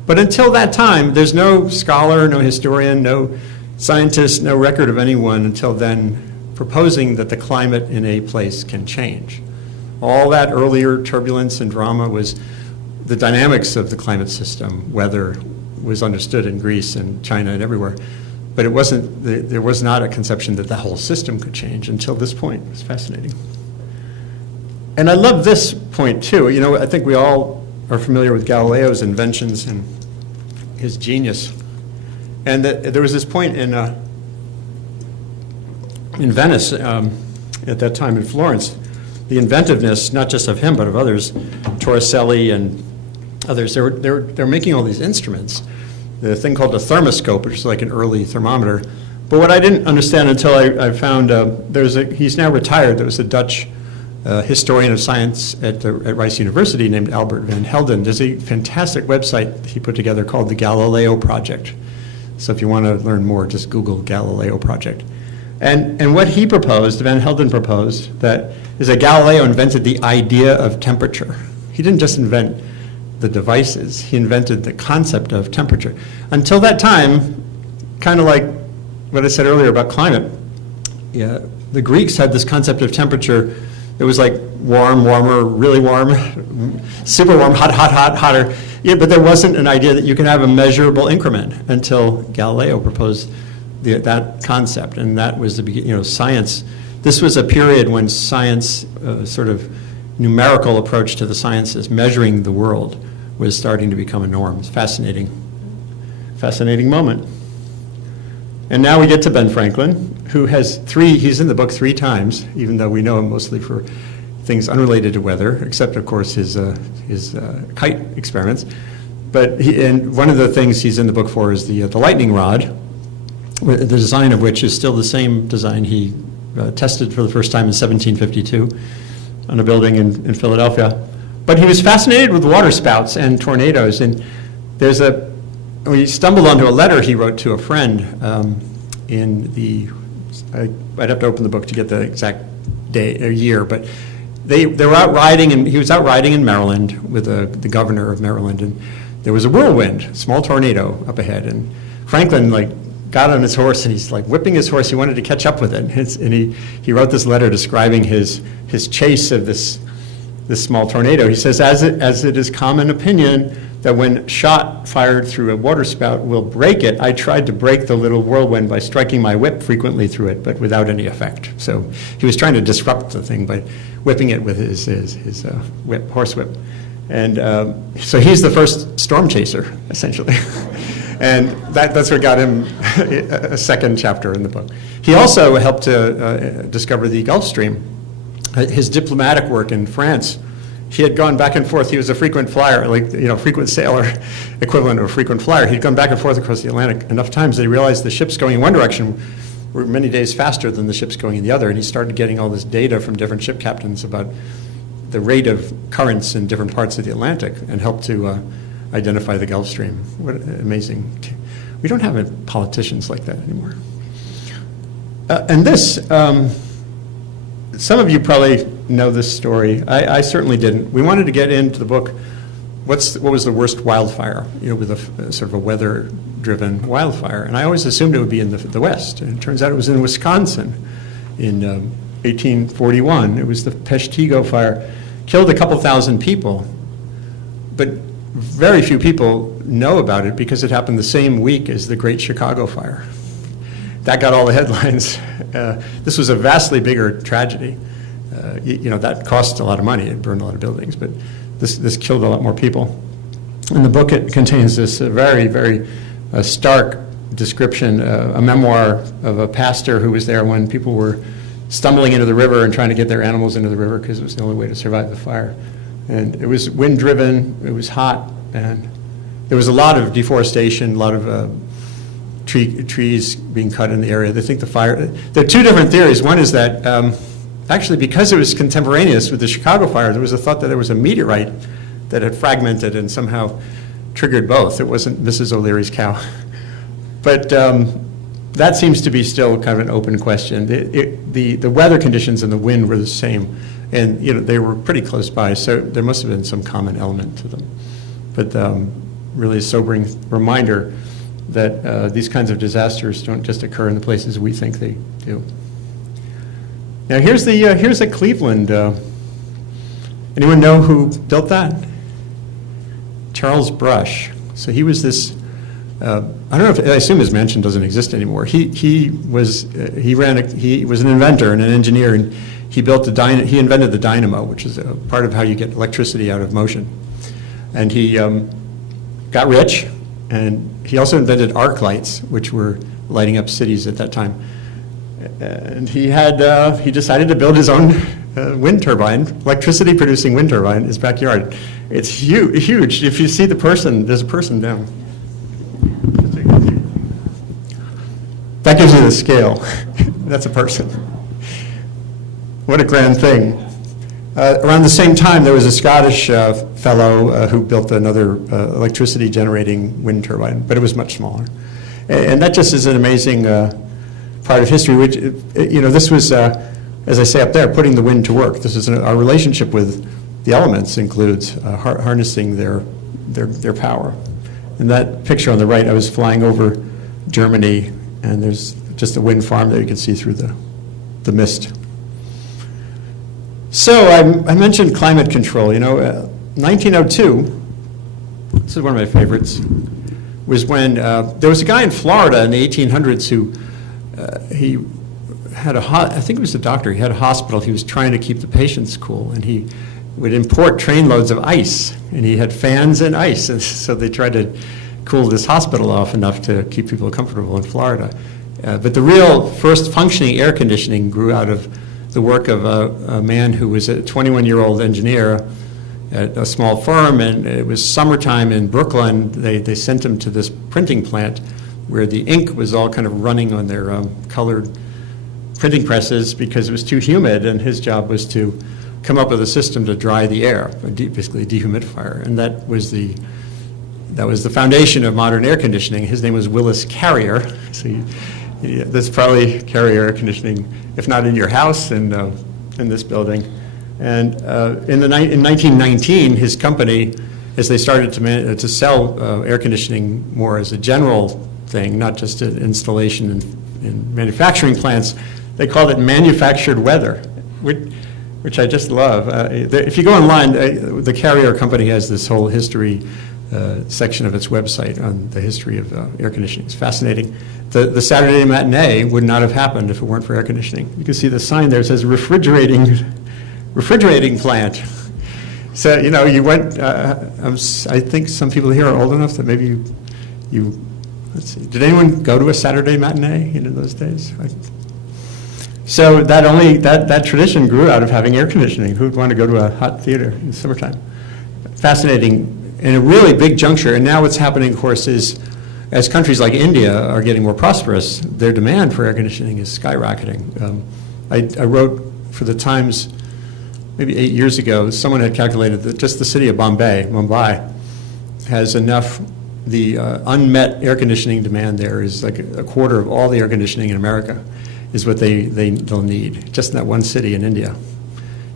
But until that time, there's no scholar, no historian, no scientist, no record of anyone until then proposing that the climate in a place can change. All that earlier turbulence and drama was the dynamics of the climate system, weather, was understood in Greece and China and everywhere, but there was not a conception that the whole system could change until this point. It was fascinating. And I love this point too. I think we all are familiar with Galileo's inventions and his genius. And there was this point in Venice, at that time in Florence, the inventiveness, not just of him, but of others, Torricelli and others, they're making all these instruments. The thing called a thermoscope, which is like an early thermometer. But what I didn't understand until I found, he's now retired, there was a Dutch historian of science at Rice University named Albert van Helden. There's a fantastic website he put together called the Galileo Project. So if you want to learn more, just Google Galileo Project. And what he proposed, Van Helden proposed, is that Galileo invented the idea of temperature. He didn't just invent the devices, he invented the concept of temperature. Until that time, kind of like what I said earlier about climate, the Greeks had this concept of temperature. It was like warm, warmer, really warm, super warm, hot, hot, hot, hotter. Yeah, but there wasn't an idea that you can have a measurable increment until Galileo proposed that concept, and that was the beginning. Science. This was a period when science, sort of numerical approach to the sciences, measuring the world, was starting to become a norm. It's fascinating moment. And now we get to Ben Franklin, who has he's in the book 3 times, even though we know him mostly for things unrelated to weather, except of course his kite experiments. But and one of the things he's in the book for is the lightning rod, the design of which is still the same design he tested for the first time in 1752 on a building in Philadelphia. But he was fascinated with water spouts and tornadoes, and we stumbled onto a letter he wrote to a friend I'd have to open the book to get the exact day or year, but they were out riding, and he was out riding in Maryland with the governor of Maryland, and there was a whirlwind, a small tornado up ahead, and Franklin got on his horse, and he's whipping his horse. He wanted to catch up with it, and he wrote this letter describing his chase of this small tornado. He says, as it is common opinion that when shot fired through a waterspout will break it, I tried to break the little whirlwind by striking my whip frequently through it, but without any effect. So he was trying to disrupt the thing by whipping it with his horse whip. And so he's the first storm chaser, essentially. And that's what got him a second chapter in the book. He also helped to discover the Gulf Stream. His diplomatic work in France, he had gone back and forth. He was a frequent flyer, frequent sailor, equivalent of a frequent flyer. He'd gone back and forth across the Atlantic enough times that he realized the ships going in one direction were many days faster than the ships going in the other. And he started getting all this data from different ship captains about the rate of currents in different parts of the Atlantic, and helped to identify the Gulf Stream. What amazing. We don't have politicians like that anymore. And this, some of you probably know this story. I certainly didn't. We wanted to get into the book, what was the worst wildfire, with a sort of a weather-driven wildfire. And I always assumed it would be in the West. And it turns out it was in Wisconsin in 1841. It was the Peshtigo fire. Killed a couple thousand people, but very few people know about it because it happened the same week as the Great Chicago Fire. That got all the headlines. This was a vastly bigger tragedy. That cost a lot of money. It burned a lot of buildings, but this killed a lot more people. In the book, it contains this very, very stark description, a memoir of a pastor who was there when people were stumbling into the river and trying to get their animals into the river because it was the only way to survive the fire. And it was wind-driven, it was hot, and there was a lot of deforestation, a lot of trees being cut in the area. They think the fire, there are two different theories. One is that actually because it was contemporaneous with the Chicago fire, there was a thought that there was a meteorite that had fragmented and somehow triggered both. It wasn't Mrs. O'Leary's cow. But that seems to be still kind of an open question. The weather conditions and the wind were the same, and they were pretty close by, so there must have been some common element to them. But really a sobering reminder that these kinds of disasters don't just occur in the places we think they do. Now here's a Cleveland. Anyone know who built that? Charles Brush. So he was this. I don't know I assume his mansion doesn't exist anymore. He was an inventor and an engineer, and he invented the dynamo, which is a part of how you get electricity out of motion. And he got rich, and he also invented arc lights, which were lighting up cities at that time. And he decided to build his own wind turbine, electricity producing wind turbine in his backyard. It's huge. If you see the person, there's a person down. That gives you the scale. That's a person. What a grand thing. Around the same time, there was a Scottish fellow who built another electricity generating wind turbine, but it was much smaller. And that just is an amazing part of history, which, this was, as I say up there, putting the wind to work. This is our relationship with the elements includes harnessing their power. In that picture on the right, I was flying over Germany, and there's just a wind farm there you can see through the mist. So I mentioned climate control. 1902, this is one of my favorites, was when there was a guy in Florida in the 1800s who he had I think it was a doctor, he had a hospital, he was trying to keep the patients cool, and he would import trainloads of ice, and he had fans and ice, and so they tried to cool this hospital off enough to keep people comfortable in Florida. But the real first functioning air conditioning grew out of the work of a man who was a 21-year-old engineer at a small firm, and it was summertime in Brooklyn. They sent him to this printing plant where the ink was all kind of running on their colored printing presses because it was too humid, and his job was to come up with a system to dry the air, basically a dehumidifier, and that was the foundation of modern air conditioning. His name was Willis Carrier, so there's probably Carrier air conditioning, if not in your house, in this building. And in 1919, his company, as they started to sell air conditioning more as a general thing, not just an installation in manufacturing plants, they called it manufactured weather, which I just love. If you go online, the Carrier company has this whole history section of its website on the history of air conditioning. It's fascinating. The Saturday matinee would not have happened if it weren't for air conditioning. You can see the sign there. It says refrigerating plant. So, you went, I think some people here are old enough that maybe you let's see, did anyone go to a Saturday matinee in those days? So that tradition grew out of having air conditioning. Who would want to go to a hot theater in the summertime? Fascinating. And a really big juncture, and now what's happening, of course, is as countries like India are getting more prosperous, their demand for air conditioning is skyrocketing. I wrote for the Times maybe 8 years ago, someone had calculated that just the city of Mumbai, has enough, the unmet air conditioning demand there is like a quarter of all the air conditioning in America is what they'll need, just in that one city in India,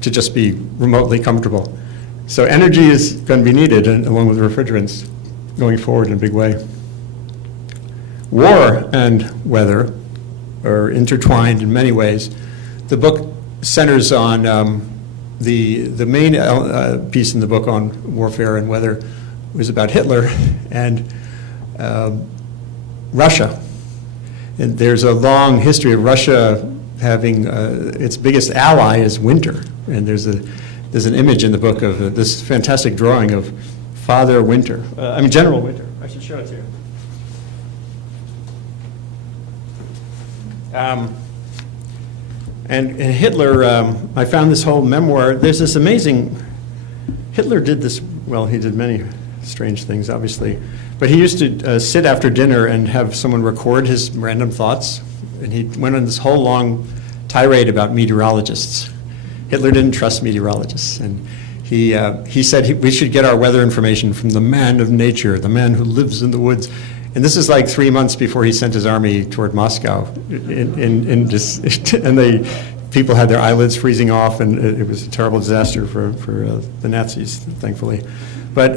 to just be remotely comfortable. So energy is going to be needed, along with refrigerants, going forward in a big way. War and weather are intertwined in many ways. The book centers on the main piece in the book on warfare and weather was about Hitler and Russia. And there's a long history of Russia having its biggest ally is winter, and there's an image in the book of this fantastic drawing of General Winter. I should show it to you. And Hitler, I found this whole memoir. There's this amazing, Hitler did this, well, he did many strange things, obviously, but he used to sit after dinner and have someone record his random thoughts, and he went on this whole long tirade about meteorologists. Hitler didn't trust meteorologists, and he said we should get our weather information from the man of nature, the man who lives in the woods. And this is like 3 months before he sent his army toward Moscow, people had their eyelids freezing off, and it was a terrible disaster for the Nazis, thankfully. But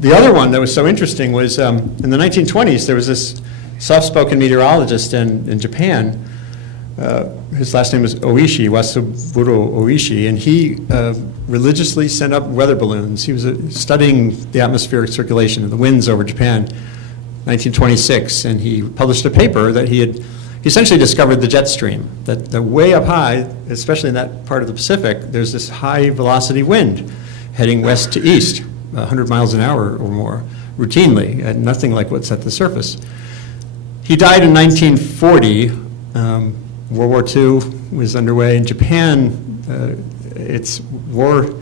the other one that was so interesting was in the 1920s, there was this soft-spoken meteorologist in Japan. His last name was Oishi, Wasuburo Oishi, and he religiously sent up weather balloons. He was studying the atmospheric circulation of the winds over Japan, 1926, and he published a paper that he essentially discovered the jet stream, that way up high, especially in that part of the Pacific, there's this high velocity wind heading west to east, 100 miles an hour or more, routinely, and nothing like what's at the surface. He died in 1940. World War II was underway, and Japan its war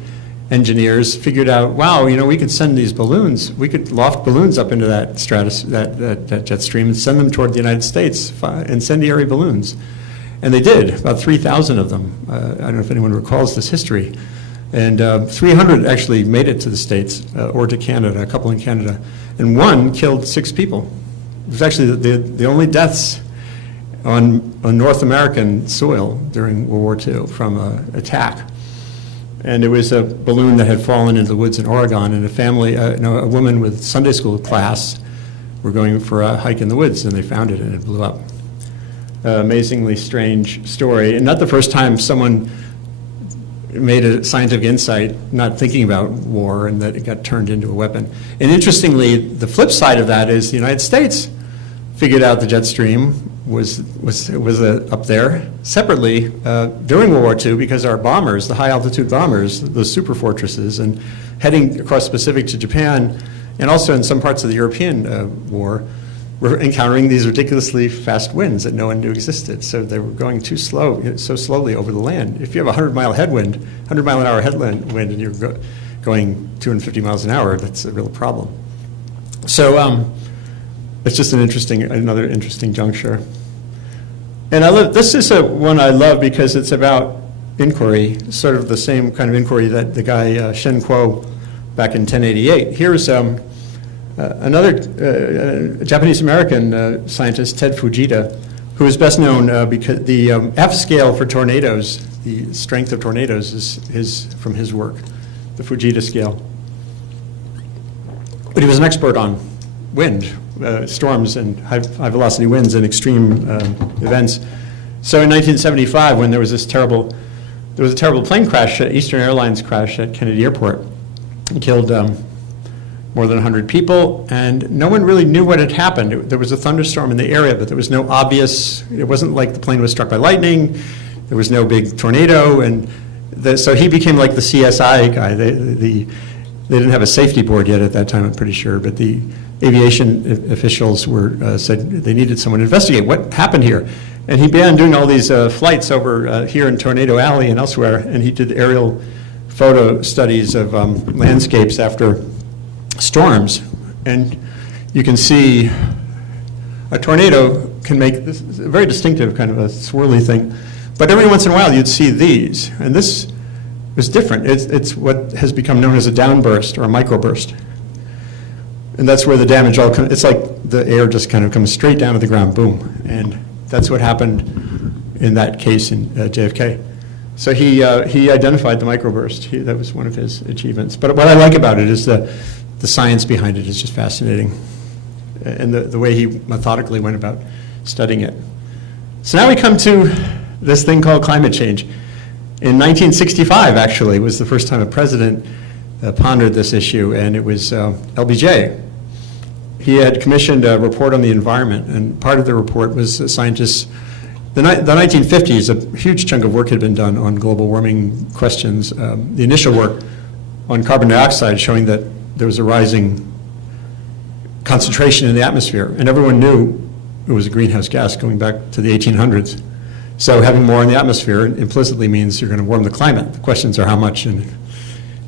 engineers figured out, wow, we could send these balloons, we could loft balloons up into that that jet stream and send them toward the United States, incendiary balloons. And they did, about 3,000 of them. I don't know if anyone recalls this history. And 300 actually made it to the States or to Canada, a couple in Canada. And one killed 6 people. It was actually the only deaths on North American soil during World War II from an attack. And it was a balloon that had fallen into the woods in Oregon, and a family, a woman with Sunday school class were going for a hike in the woods, and they found it, and it blew up. Amazingly strange story, and not the first time someone made a scientific insight not thinking about war and that it got turned into a weapon. And interestingly, the flip side of that is the United States figured out the jet stream was up there separately during World War II because our bombers, the high-altitude bombers, those super fortresses, and heading across the Pacific to Japan, and also in some parts of the European war, were encountering these ridiculously fast winds that no one knew existed. So they were going too slow, so slowly over the land. If you have a 100-mile headwind, 100-mile-an-hour headwind, and you're going 250 miles an hour, that's a real problem. So it's just another interesting juncture. And this is one I love because it's about inquiry, sort of the same kind of inquiry that the guy Shen Kuo back in 1088. Here's another Japanese-American scientist, Ted Fujita, who is best known because the F scale for tornadoes, the strength of tornadoes, is from his work, the Fujita scale. But he was an expert on wind, storms and high-velocity winds and extreme events. So in 1975, when there was a terrible plane crash, Eastern Airlines crash at Kennedy Airport. It killed more than 100 people, and no one really knew what had happened. There was a thunderstorm in the area, but there was no obvious, it wasn't like the plane was struck by lightning, there was no big tornado, and so he became like the CSI guy. They didn't have a safety board yet at that time, I'm pretty sure, but the aviation officials said they needed someone to investigate what happened here. And he began doing all these flights over here in Tornado Alley and elsewhere, and he did aerial photo studies of landscapes after storms. And you can see a tornado can make this a very distinctive kind of a swirly thing. But every once in a while you'd see these, and this was different. It's what has become known as a downburst or a microburst. And that's where the damage all comes. It's like the air just kind of comes straight down to the ground, boom. And that's what happened in that case in JFK. So he identified the microburst. That was one of his achievements. But what I like about it is the science behind it is just fascinating, and the way he methodically went about studying it. So now we come to this thing called climate change. In 1965, actually, was the first time a president pondered this issue, and it was LBJ. He had commissioned a report on the environment, and part of the report was scientists. The 1950s, a huge chunk of work had been done on global warming questions. The initial work on carbon dioxide showing that there was a rising concentration in the atmosphere, and everyone knew it was a greenhouse gas going back to the 1800s. So having more in the atmosphere implicitly means you're going to warm the climate. The questions are how much and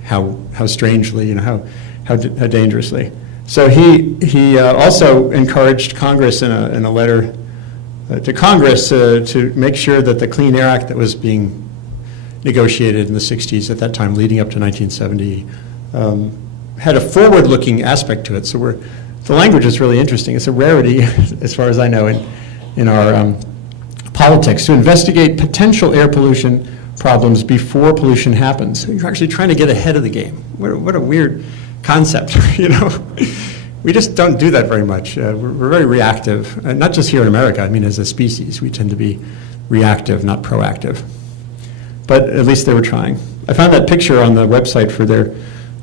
how strangely, how dangerously. So he also encouraged Congress in a letter to Congress to make sure that the Clean Air Act that was being negotiated in the 60s at that time, leading up to 1970, had a forward-looking aspect to it. So the language is really interesting. It's a rarity, as far as I know, in our politics, to investigate potential air pollution problems before pollution happens. You're actually trying to get ahead of the game. What a weird concept, We just don't do that very much. We're very reactive, not just here in America. I mean, as a species, we tend to be reactive, not proactive. But at least they were trying. I found that picture on the website for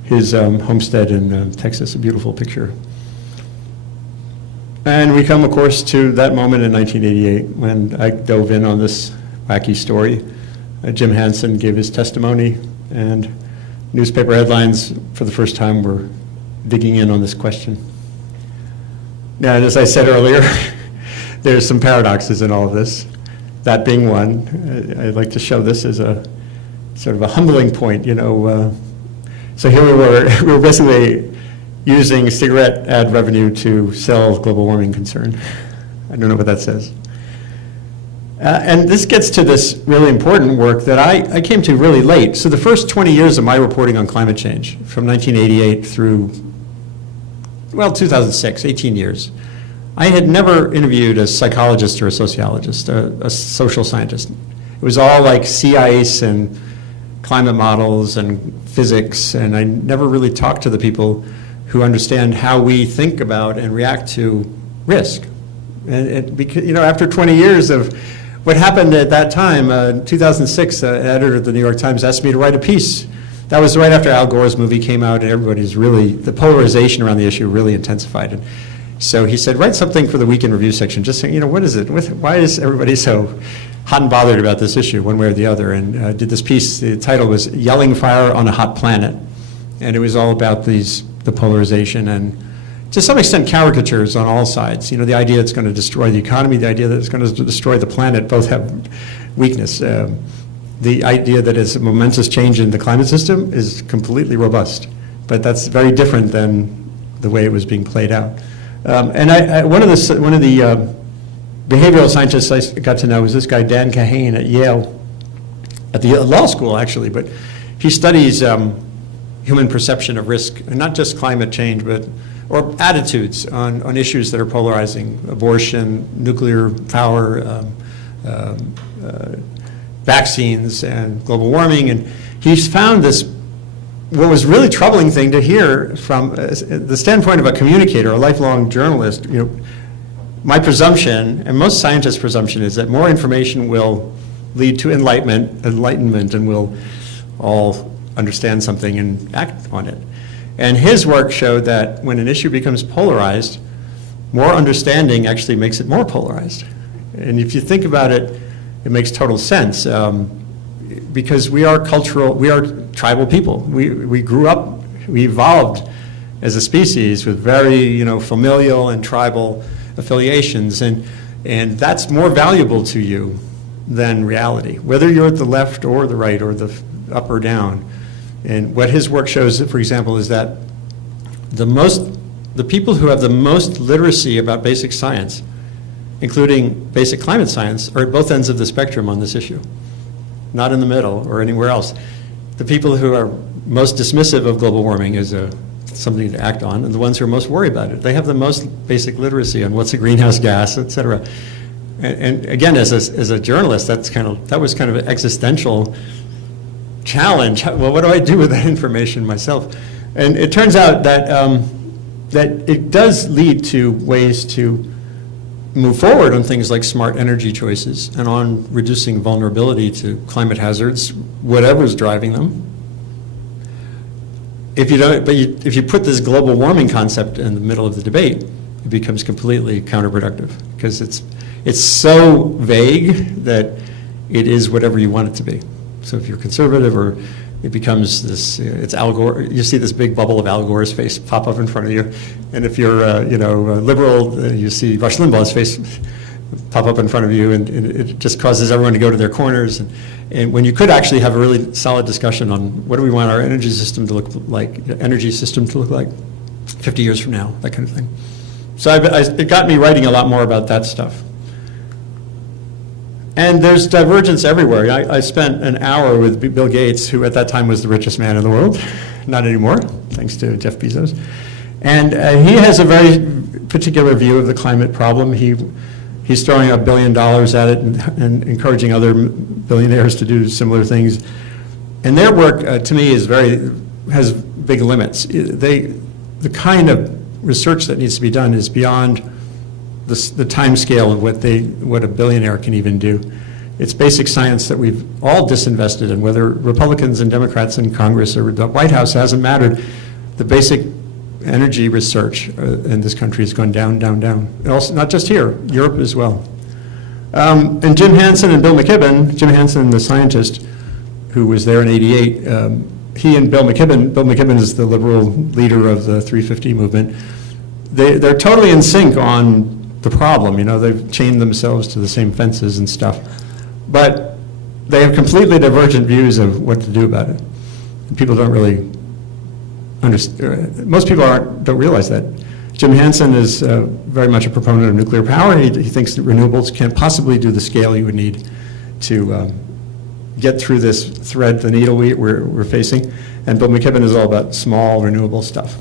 his homestead in Texas, a beautiful picture. And we come, of course, to that moment in 1988 when I dove in on this wacky story. Jim Hansen gave his testimony, and newspaper headlines for the first time were digging in on this question. Now, as I said earlier, there's some paradoxes in all of this. That being one, I'd like to show this as sort of a humbling point, So here we were basically using cigarette ad revenue to sell global warming concern. I don't know what that says. And this gets to this really important work that I came to really late. So the first 20 years of my reporting on climate change, from 1988 through, 2006, 18 years, I had never interviewed a psychologist or a sociologist, a social scientist. It was all like sea ice and climate models and physics, and I never really talked to the people who understand how we think about and react to risk. And after 20 years of what happened at that time, 2006, an editor of the New York Times asked me to write a piece. That was right after Al Gore's movie came out, and the polarization around the issue really intensified. And so he said, write something for the Week in Review section, just saying, what is it? Why is everybody so hot and bothered about this issue, one way or the other? And did this piece, the title was Yelling Fire on a Hot Planet. And it was all about the polarization and, to some extent, caricatures on all sides. The idea it's going to destroy the economy, the idea that it's going to destroy the planet, both have weakness. The idea that it's a momentous change in the climate system is completely robust, but that's very different than the way it was being played out. And one of the behavioral scientists I got to know was this guy, Dan Kahane at Yale, at the law school actually, but he studies human perception of risk, and not just climate change, or attitudes on issues that are polarizing: abortion, nuclear power, vaccines, and global warming. And he's found what was really troubling thing to hear from the standpoint of a communicator, a lifelong journalist. My presumption, and most scientists' presumption, is that more information will lead to enlightenment, and we'll all understand something and act on it. And his work showed that when an issue becomes polarized, more understanding actually makes it more polarized. And if you think about it, it makes total sense, because we are tribal people. We grew up, we evolved as a species with very, familial and tribal affiliations, and that's more valuable to you than reality, whether you're at the left or the right or the up or down. And what his work shows, for example, is that the people who have the most literacy about basic science, including basic climate science, are at both ends of the spectrum on this issue, not in the middle or anywhere else. The people who are most dismissive of global warming as something to act on, and the ones who are most worried about it, they have the most basic literacy on what's a greenhouse gas, et cetera. And again, as a journalist, that was kind of an existential challenge. Well, what do I do with that information myself? And it turns out that that it does lead to ways to move forward on things like smart energy choices and on reducing vulnerability to climate hazards, whatever's driving them. If you put this global warming concept in the middle of the debate, it becomes completely counterproductive, because it's so vague that it is whatever you want it to be. So if you're conservative, or it becomes this, it's Al Gore. You see this big bubble of Al Gore's face pop up in front of you, and if you're a liberal, you see Rush Limbaugh's face pop up in front of you, and it just causes everyone to go to their corners. And when you could actually have a really solid discussion on what do we want our energy system to look like 50 years from now, that kind of thing. So it got me writing a lot more about that stuff. And there's divergence everywhere. I spent an hour with Bill Gates, who at that time was the richest man in the world. Not anymore, thanks to Jeff Bezos. And he has a very particular view of the climate problem. He's throwing $1 billion at it and encouraging other billionaires to do similar things. And their work, to me, has big limits. The kind of research that needs to be done is beyond the time scale of what a billionaire can even do. It's basic science that we've all disinvested in, whether Republicans and Democrats in Congress or the White House, hasn't mattered. The basic energy research in this country has gone down, down, down. And also, not just here, Europe as well. And Jim Hansen and Bill McKibben, Jim Hansen, the scientist who was there in '88, he and Bill McKibben is the liberal leader of the 350 movement. They're totally in sync on the problem. They've chained themselves to the same fences and stuff. But they have completely divergent views of what to do about it. People don't really understand. Most people don't realize that. Jim Hansen is very much a proponent of nuclear power. He thinks that renewables can't possibly do the scale you would need to get through this thread, the needle we're facing. And Bill McKibben is all about small renewable stuff.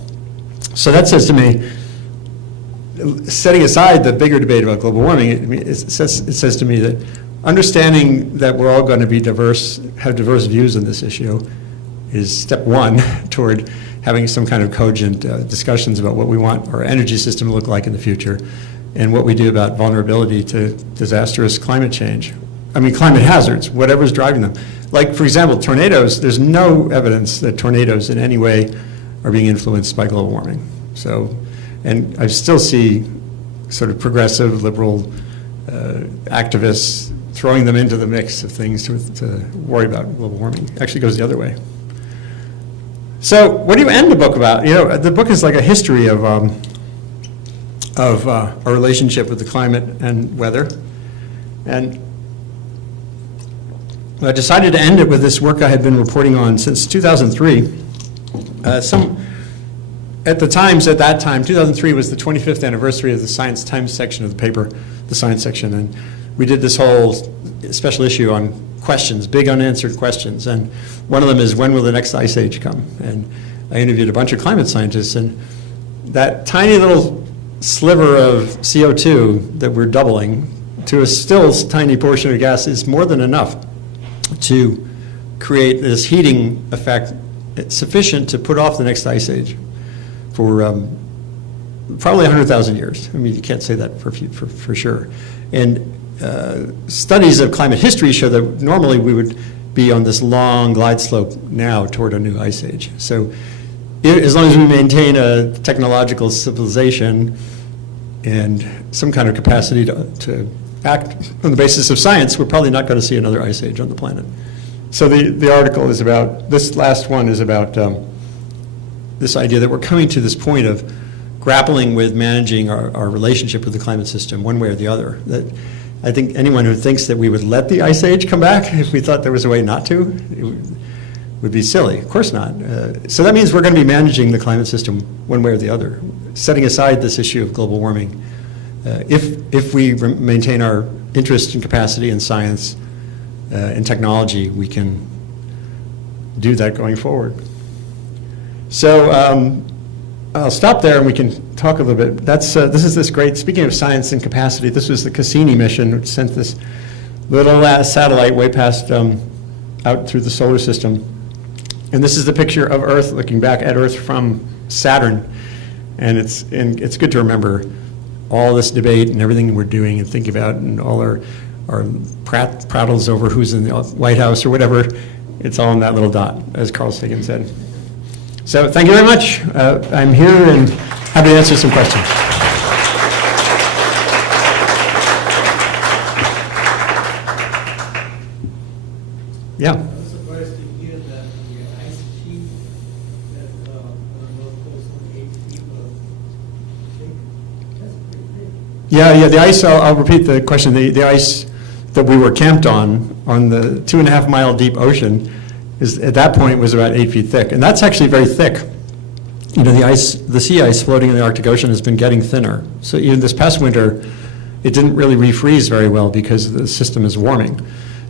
So that says to me, setting aside the bigger debate about global warming, it says to me that understanding that we're all going to be have diverse views on this issue is step one toward having some kind of cogent discussions about what we want our energy system to look like in the future and what we do about vulnerability to disastrous climate change. I mean, climate hazards, whatever's driving them. Like, for example, tornadoes, there's no evidence that tornadoes in any way are being influenced by global warming. So, and I still see sort of progressive, liberal activists throwing them into the mix of things to worry about global warming. Actually goes the other way. So what do you end the book about? You know, the book is like a history of our relationship with the climate and weather. And I decided to end it with this work I had been reporting on since 2003. At that time, 2003 was the 25th anniversary of the Science Times section of the paper, the science section, and we did this whole special issue on questions, big unanswered questions, and one of them is, when will the next ice age come? And I interviewed a bunch of climate scientists, and that tiny little sliver of CO2 that we're doubling to a still tiny portion of gas is more than enough to create this heating effect sufficient to put off the next ice age for probably 100,000 years. I mean, you can't say that for sure. And studies of climate history show that normally we would be on this long glide slope now toward a new ice age. So as long as we maintain a technological civilization and some kind of capacity to act on the basis of science, we're probably not going to see another ice age on the planet. So the article is about, this last one is about this idea that we're coming to this point of grappling with managing our relationship with the climate system one way or the other. That I think anyone who thinks that we would let the ice age come back if we thought there was a way not to, would be silly. Of course not. So that means we're going to be managing the climate system one way or the other, setting aside this issue of global warming. If we maintain our interest and capacity in science and technology, we can do that going forward. So I'll stop there and we can talk a little bit. This is this great, speaking of science and capacity, this was the Cassini mission, which sent this little satellite way past out through the solar system. And this is the picture of Earth looking back at Earth from Saturn. And it's good to remember all this debate and everything we're doing and think about and all our prattles over who's in the White House or whatever. It's all in that little dot, as Carl Sagan said. So thank you very much. I'm here and happy to answer some questions. Yeah. I was surprised to hear that the ice sheet that on the North Pole is only 8 feet thick. That's pretty thick. Yeah, the ice, I'll repeat the question. The ice that we were camped on the 2.5 mile deep ocean, at that point was about 8 feet thick. And that's actually very thick. You know, the sea ice floating in the Arctic Ocean has been getting thinner. So even this past winter, it didn't really refreeze very well because the system is warming.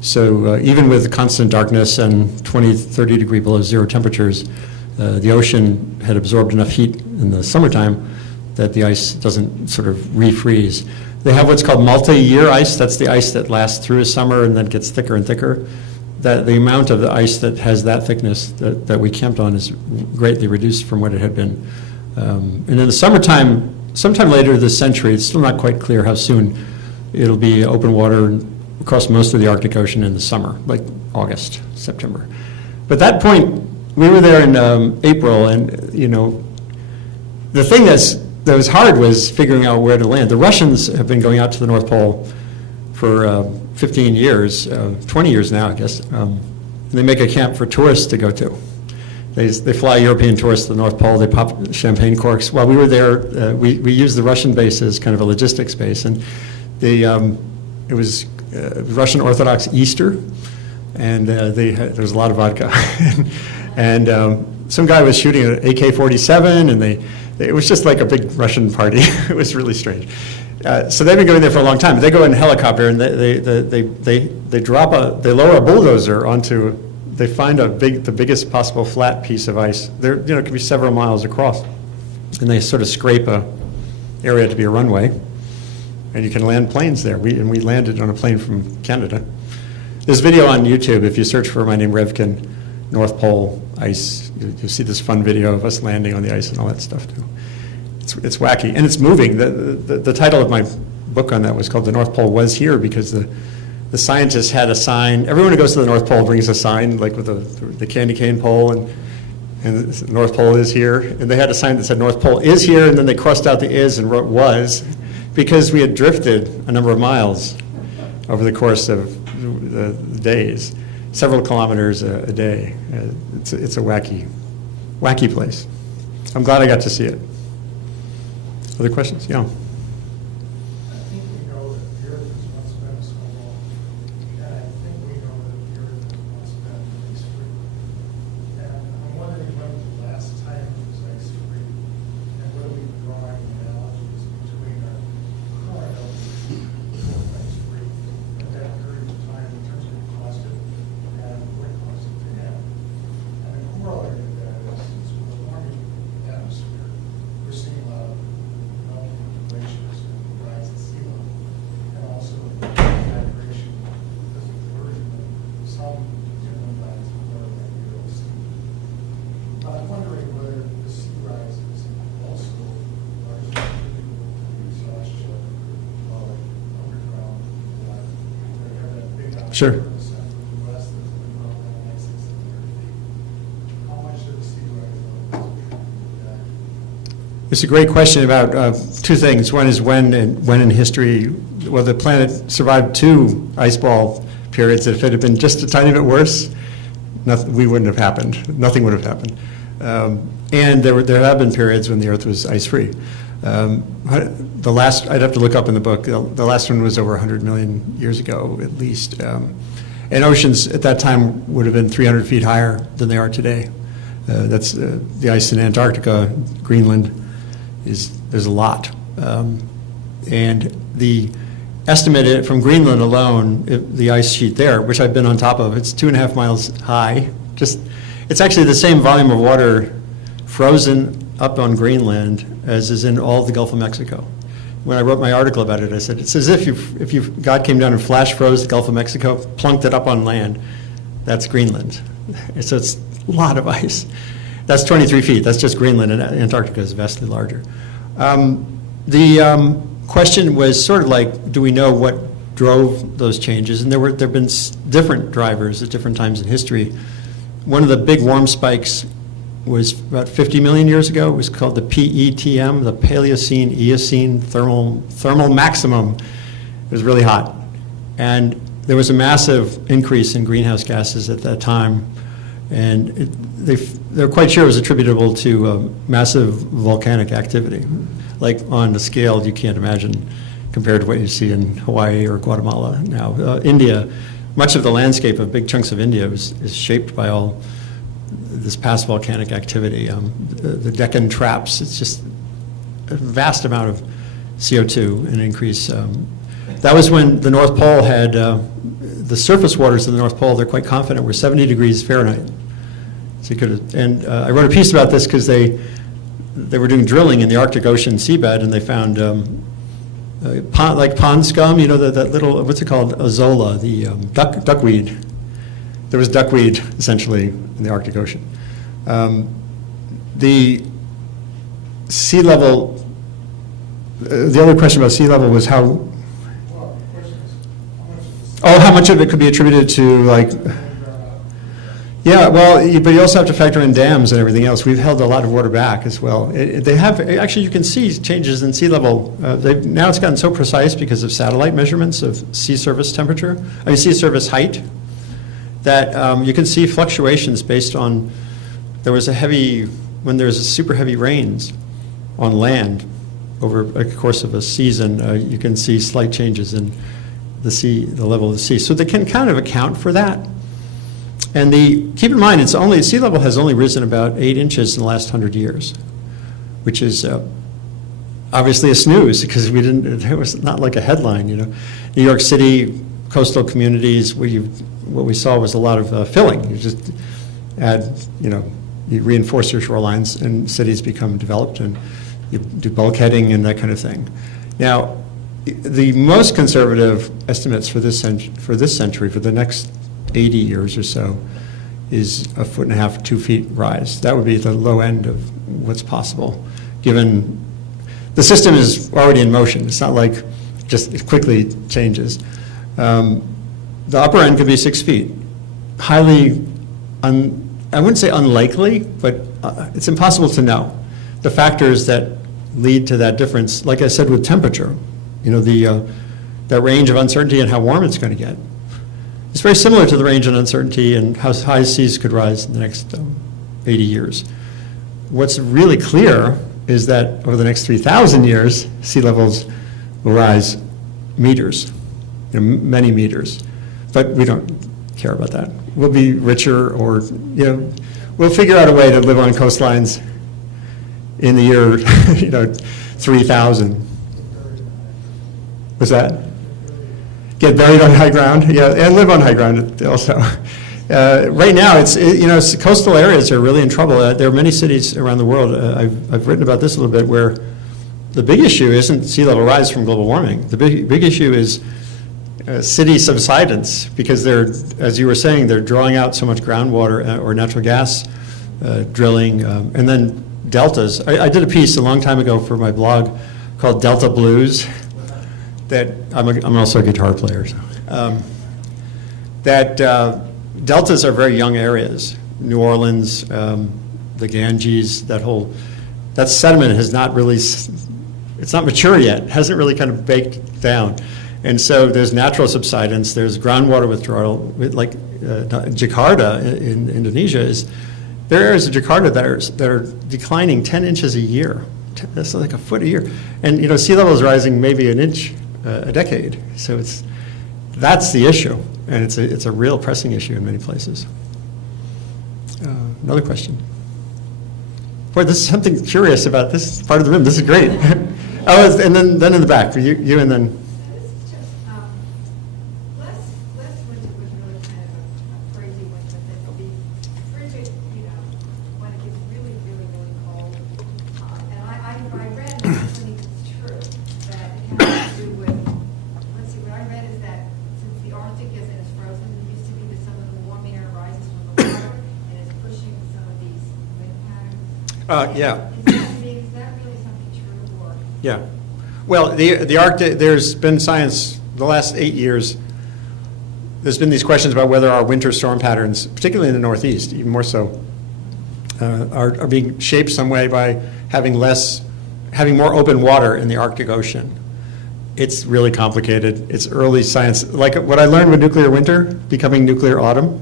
So even with constant darkness and 20, 30 degree below zero temperatures, the ocean had absorbed enough heat in the summertime that the ice doesn't sort of refreeze. They have what's called multi-year ice. That's the ice that lasts through a summer and then gets thicker and thicker. That the amount of the ice that has that thickness that we camped on is greatly reduced from what it had been. And in the summertime, sometime later this century, it's still not quite clear how soon it'll be open water across most of the Arctic Ocean in the summer, like August, September. But at that point, we were there in April, and you know, the thing that was hard was figuring out where to land. The Russians have been going out to the North Pole for 15 years, 20 years now, I guess. They make a camp for tourists to go to. They fly European tourists to the North Pole, they pop champagne corks. While we were there, we used the Russian base as kind of a logistics base, and it was Russian Orthodox Easter, and there was a lot of vodka. and some guy was shooting an AK-47, and it was just like a big Russian party. It was really strange. So they've been going there for a long time. They go in a helicopter, and they lower a bulldozer onto. They find the biggest possible flat piece of ice. There, it could be several miles across, and they sort of scrape a area to be a runway, and you can land planes there. We landed on a plane from Canada. There's video on YouTube. If you search for my name, Revkin, North Pole ice, you'll see this fun video of us landing on the ice and all that stuff too. It's wacky, and it's moving. The title of my book on that was called "The North Pole Was Here," because the scientists had a sign. Everyone who goes to the North Pole brings a sign, like with the candy cane pole, and the North Pole is here. And they had a sign that said North Pole is here, and then they crossed out the is and wrote was, because we had drifted a number of miles over the course of the days, several kilometers a day. It's a wacky place. I'm glad I got to see it. Other questions? Yeah. I think we know that the Earth has once been a small, and I think we know that the Earth has once been ice-free. And I'm wondering when the last time it was ice-free, and whether we can draw any analogies between our current ocean being ice-free at that period of time in terms of cost it and what it cost it to have. And a corollary to that is with a warming atmosphere, we're seeing a lot of melting glaciers and the rise in sea level, and also evaporation because of diversion of some inland lines of water like the Earl Sea. But I'm wondering whether the sea rise is also largely attributable to the exhaustion of underground water. They have that big Sure. outflow in the center of the West that's been growing down like 600 feet. How much of the sea rise levels attributed to that? It's a great question about two things. One is when in history, well, the planet survived two ice ball periods. If it had been just a tiny bit worse, we wouldn't have happened. Nothing would have happened. And there have been periods when the Earth was ice-free. The last, I'd have to look up in the book, the last one was over 100 million years ago, at least. And oceans at that time would have been 300 feet higher than they are today. That's the ice in Antarctica, Greenland. There's a lot. And the estimate from Greenland alone, the ice sheet there, which I've been on top of, it's 2.5 miles high. It's actually the same volume of water frozen up on Greenland as is in all the Gulf of Mexico. When I wrote my article about it, I said, it's as if God came down and flash froze the Gulf of Mexico, plunked it up on land. That's Greenland. So it's a lot of ice. That's 23 feet. That's just Greenland, and Antarctica is vastly larger. The question was sort of like, do we know what drove those changes? And there have been different drivers at different times in history. One of the big warm spikes was about 50 million years ago. It was called the PETM, the Paleocene-Eocene thermal maximum. It was really hot. And there was a massive increase in greenhouse gases at that time. And they're quite sure it was attributable to massive volcanic activity, like on a scale you can't imagine compared to what you see in Hawaii or Guatemala now. India, much of the landscape of big chunks of India is shaped by all this past volcanic activity. The Deccan traps, it's just a vast amount of CO2 and increase. That was when the North Pole had, the surface waters of the North Pole, they're quite confident, were 70 degrees Fahrenheit. So you could, and I wrote a piece about this because they were doing drilling in the Arctic Ocean seabed, and they found like pond scum, that little, what's it called, azolla, the duckweed. There was duckweed, essentially, in the Arctic Ocean. The sea level, the other question about sea level was how, Well, the question is, how much of it could be attributed to, like, yeah, well, but you also have to factor in dams and everything else. We've held a lot of water back as well. They have, actually, you can see changes in sea level. Now it's gotten so precise because of satellite measurements of sea surface temperature, sea surface height, that you can see fluctuations based on, when there's super heavy rains on land over a course of a season, you can see slight changes in the level of the sea. So they can kind of account for that. And keep in mind, sea level has only risen about 8 inches in the last 100 years, which is obviously a snooze because it was not like a headline, you know. New York City, coastal communities, what we saw was a lot of filling. You just add, you reinforce your shorelines and cities become developed and you do bulkheading and that kind of thing. Now, the most conservative estimates for this century, for the next 80 years or so, is 1.5 feet, 2 feet rise. That would be the low end of what's possible, given the system is already in motion. It's not like it quickly changes. The upper end could be 6 feet. Highly, I wouldn't say unlikely, but it's impossible to know. The factors that lead to that difference, like I said with temperature, that range of uncertainty and how warm it's going to get. It's very similar to the range of uncertainty and how high seas could rise in the next 80 years. What's really clear is that over the next 3,000 years, sea levels will rise meters, many meters. But we don't care about that. We'll be richer or, we'll figure out a way to live on coastlines in the year, 3000. What's that? Get buried on high ground? Yeah, and live on high ground also. Right now, coastal areas are really in trouble. There are many cities around the world, I've written about this a little bit, where the big issue isn't sea level rise from global warming. The big issue is city subsidence, because as you were saying, they're drawing out so much groundwater or natural gas drilling, and then deltas. I did a piece a long time ago for my blog called Delta Blues. That I'm also a guitar player. So, deltas are very young areas. New Orleans, the Ganges, that sediment has not really, it's not mature yet. It hasn't really kind of baked down. And so there's natural subsidence, there's groundwater withdrawal, like Jakarta in Indonesia there are areas of Jakarta that are declining 10 inches a year. That's like a foot a year. And sea level is rising maybe an inch a decade. So that's the issue. And it's a real pressing issue in many places. Another question. Boy, this is something curious about this part of the room. This is great. And then in the back, you and then. This is just, last winter was really kind of a crazy winter. That'll be frigid, when it gets really, really, really cold. And I read, and I think it's true, that it has to do with, what I read is that since the Arctic isn't as frozen, it used to be that some of the warm air rises from the water and is pushing some of these wind patterns. Yeah. Is that really something true, or? Yeah. Well, the Arctic, there's been science, the last 8 years, there's been these questions about whether our winter storm patterns, particularly in the Northeast, even more so, are being shaped some way by having more open water in the Arctic Ocean. It's really complicated. It's early science. Like what I learned with nuclear winter, becoming nuclear autumn,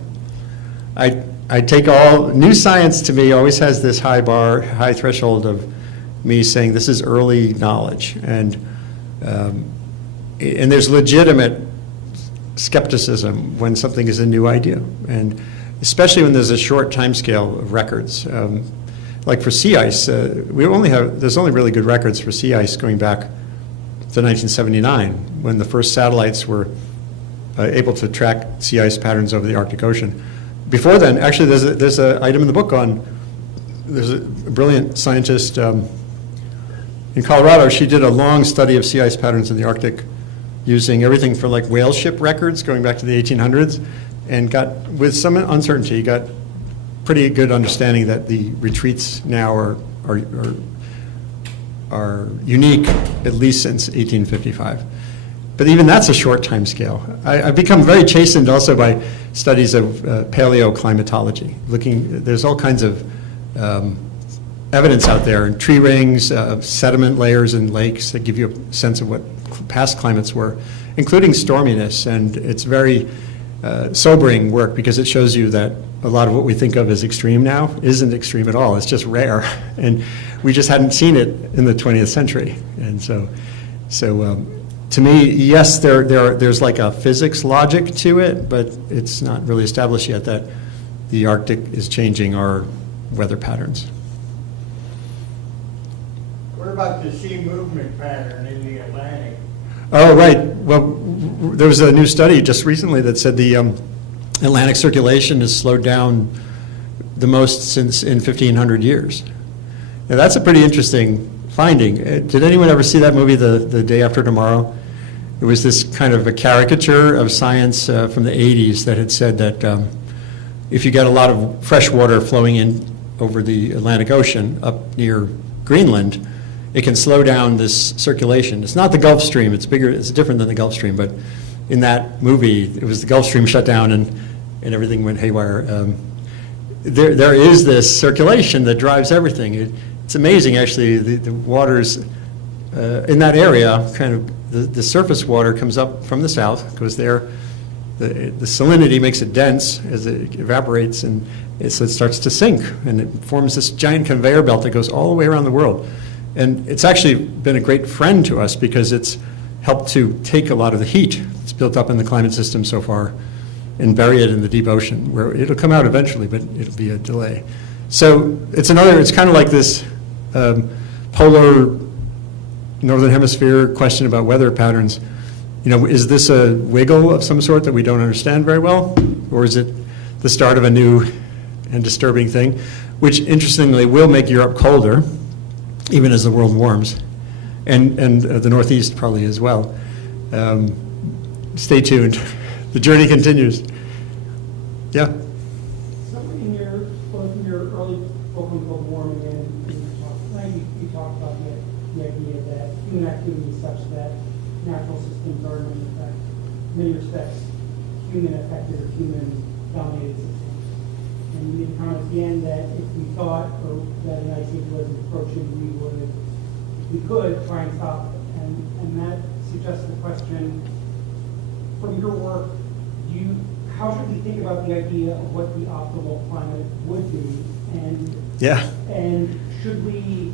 I take new science to me always has this high bar, high threshold of me saying this is early knowledge, and there's legitimate skepticism when something is a new idea, and especially when there's a short time scale of records. Like for sea ice, there's only really good records for sea ice going back to 1979, when the first satellites were able to track sea ice patterns over the Arctic Ocean. Before then, actually, there's an item in the book there's a brilliant scientist in Colorado. She did a long study of sea ice patterns in the Arctic using everything from like whale ship records going back to the 1800s, and with some uncertainty, got pretty good understanding that the retreats now are unique, at least since 1855. But even that's a short time scale. I've become very chastened also by studies of paleoclimatology. There's all kinds of evidence out there, and tree rings, sediment layers in lakes that give you a sense of what past climates were, including storminess. And it's very sobering work because it shows you that a lot of what we think of as extreme now isn't extreme at all. It's just rare. And we just hadn't seen it in the 20th century. And so to me, yes, there's like a physics logic to it, but it's not really established yet that the Arctic is changing our weather patterns. What about the sea movement pattern in the Atlantic? Oh, right. Well, there was a new study just recently that said the Atlantic circulation has slowed down the most since in 1,500 years. Now, that's a pretty interesting finding. Did anyone ever see that movie, The Day After Tomorrow? It was this kind of a caricature of science from the 80s that had said that if you get a lot of fresh water flowing in over the Atlantic Ocean up near Greenland, it can slow down this circulation. It's not the Gulf Stream, it's bigger, it's different than the Gulf Stream, but in that movie, it was the Gulf Stream shut down and everything went haywire. There is this circulation that drives everything. It's amazing, actually, the waters in that area, kind of the surface water comes up from the south, goes there. The salinity makes it dense as it evaporates, and so it starts to sink, and it forms this giant conveyor belt that goes all the way around the world. And it's actually been a great friend to us because it's helped to take a lot of the heat that's built up in the climate system so far and bury it in the deep ocean, where it'll come out eventually, but it'll be a delay. So it's kind of like this polar northern hemisphere question about weather patterns. You know, is this a wiggle of some sort that we don't understand very well? Or is it the start of a new and disturbing thing, which interestingly will make Europe colder, even as the world warms, and the Northeast probably as well. Stay tuned. The journey continues. Yeah? So in both in your early book on global warming and in your talk tonight, you talked about the idea that human activity is such that natural systems are in many respects human-affected or human-dominated systems. And you made the comment at the end that if we thought or that an ice age was approaching, we would, if we could, try and stop it. And that suggests the question, from your work, how should we think about the idea of what the optimal climate would be? And should we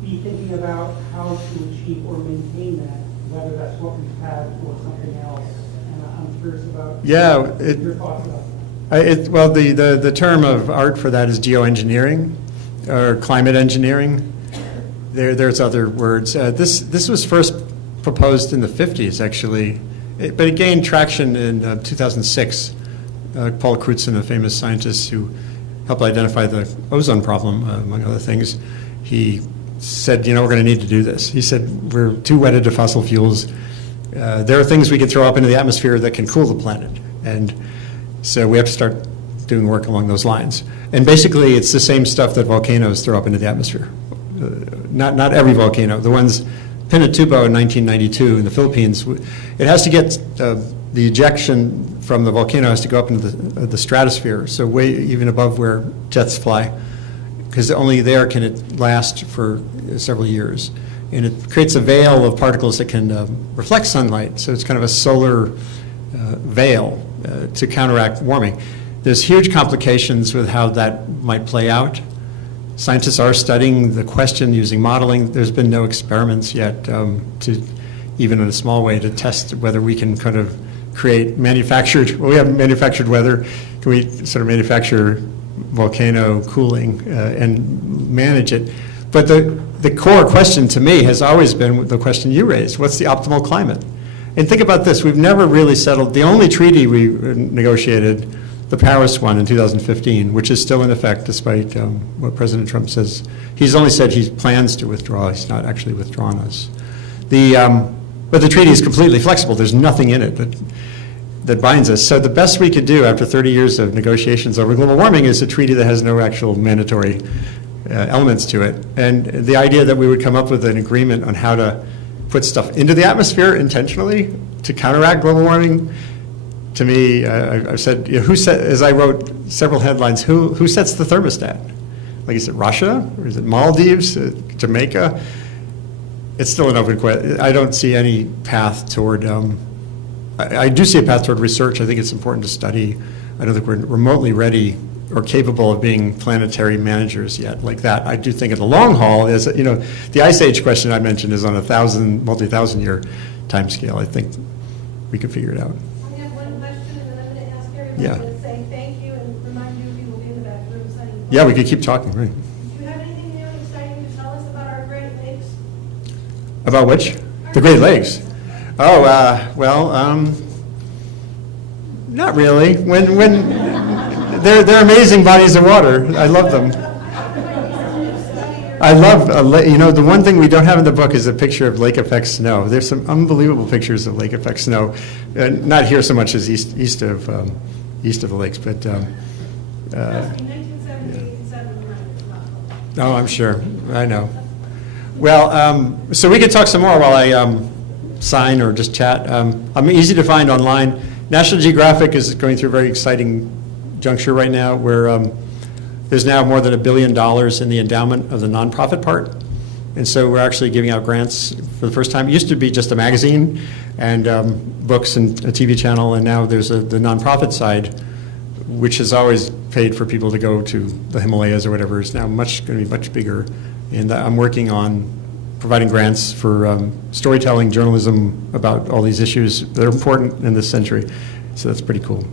be thinking about how to achieve or maintain that, whether that's what we've had or something else? And I'm curious about your thoughts about that. Well, the term of art for that is geoengineering, or climate engineering. There's other words. This was first proposed in the 50s, actually, but it gained traction in 2006. Paul Crutzen, a famous scientist who helped identify the ozone problem, among other things, he said, we're going to need to do this. He said, we're too wedded to fossil fuels. There are things we can throw up into the atmosphere that can cool the planet. And so we have to start doing work along those lines. And basically, it's the same stuff that volcanoes throw up into the atmosphere. Not every volcano. The ones, Pinatubo in 1992 in the Philippines, it has to get, the ejection from the volcano has to go up into the stratosphere, so way even above where jets fly, because only there can it last for several years. And it creates a veil of particles that can reflect sunlight, so it's kind of a solar veil to counteract warming. There's huge complications with how that might play out. Scientists are studying the question using modeling. There's been no experiments yet to, even in a small way, to test whether we can kind of create manufactured, we have manufactured weather. Can we sort of manufacture volcano cooling and manage it? But the core question to me has always been the question you raised: what's the optimal climate? And think about this: we've never really settled. The only treaty we negotiated, the Paris one in 2015, which is still in effect despite what President Trump says. He's only said he plans to withdraw. He's not actually withdrawn us. But the treaty is completely flexible. There's nothing in it that binds us. So the best we could do after 30 years of negotiations over global warming is a treaty that has no actual mandatory elements to it. And the idea that we would come up with an agreement on how to put stuff into the atmosphere intentionally to counteract global warming, to me, I've said, as I wrote several headlines, who sets the thermostat? Like, is it Russia, or is it Maldives, Jamaica? It's still an open question. I don't see any path toward, I do see a path toward research. I think it's important to study. I don't think we're remotely ready or capable of being planetary managers yet like that. I do think in the long haul, the Ice Age question I mentioned is on a multi-thousand year time scale. I think we can figure it out. I have one question, and then I'm going to ask everybody Yeah. to say thank you and remind you Yeah, we could keep talking, right? Do you have anything new and exciting to tell us about our Great Lakes? About which? The Great Lakes. Oh, not really. When they're amazing bodies of water. I love them. I love, the one thing we don't have in the book is a picture of lake effect snow. There's some unbelievable pictures of lake effect snow. Not here so much as east of the lakes, but. Trust me, 1978 and 79 is not published. Oh, I'm sure. I know. Well, so we could talk some more while I sign or just chat. I'm easy to find online. National Geographic is going through a very exciting juncture right now where there's now more than $1 billion in the endowment of the nonprofit part. And so we're actually giving out grants for the first time. It used to be just a magazine and books and a TV channel, and now there's the nonprofit side, which has always paid for people to go to the Himalayas or whatever, is now going to be much bigger. And I'm working on providing grants for storytelling, journalism about all these issues that are important in this century. So that's pretty cool.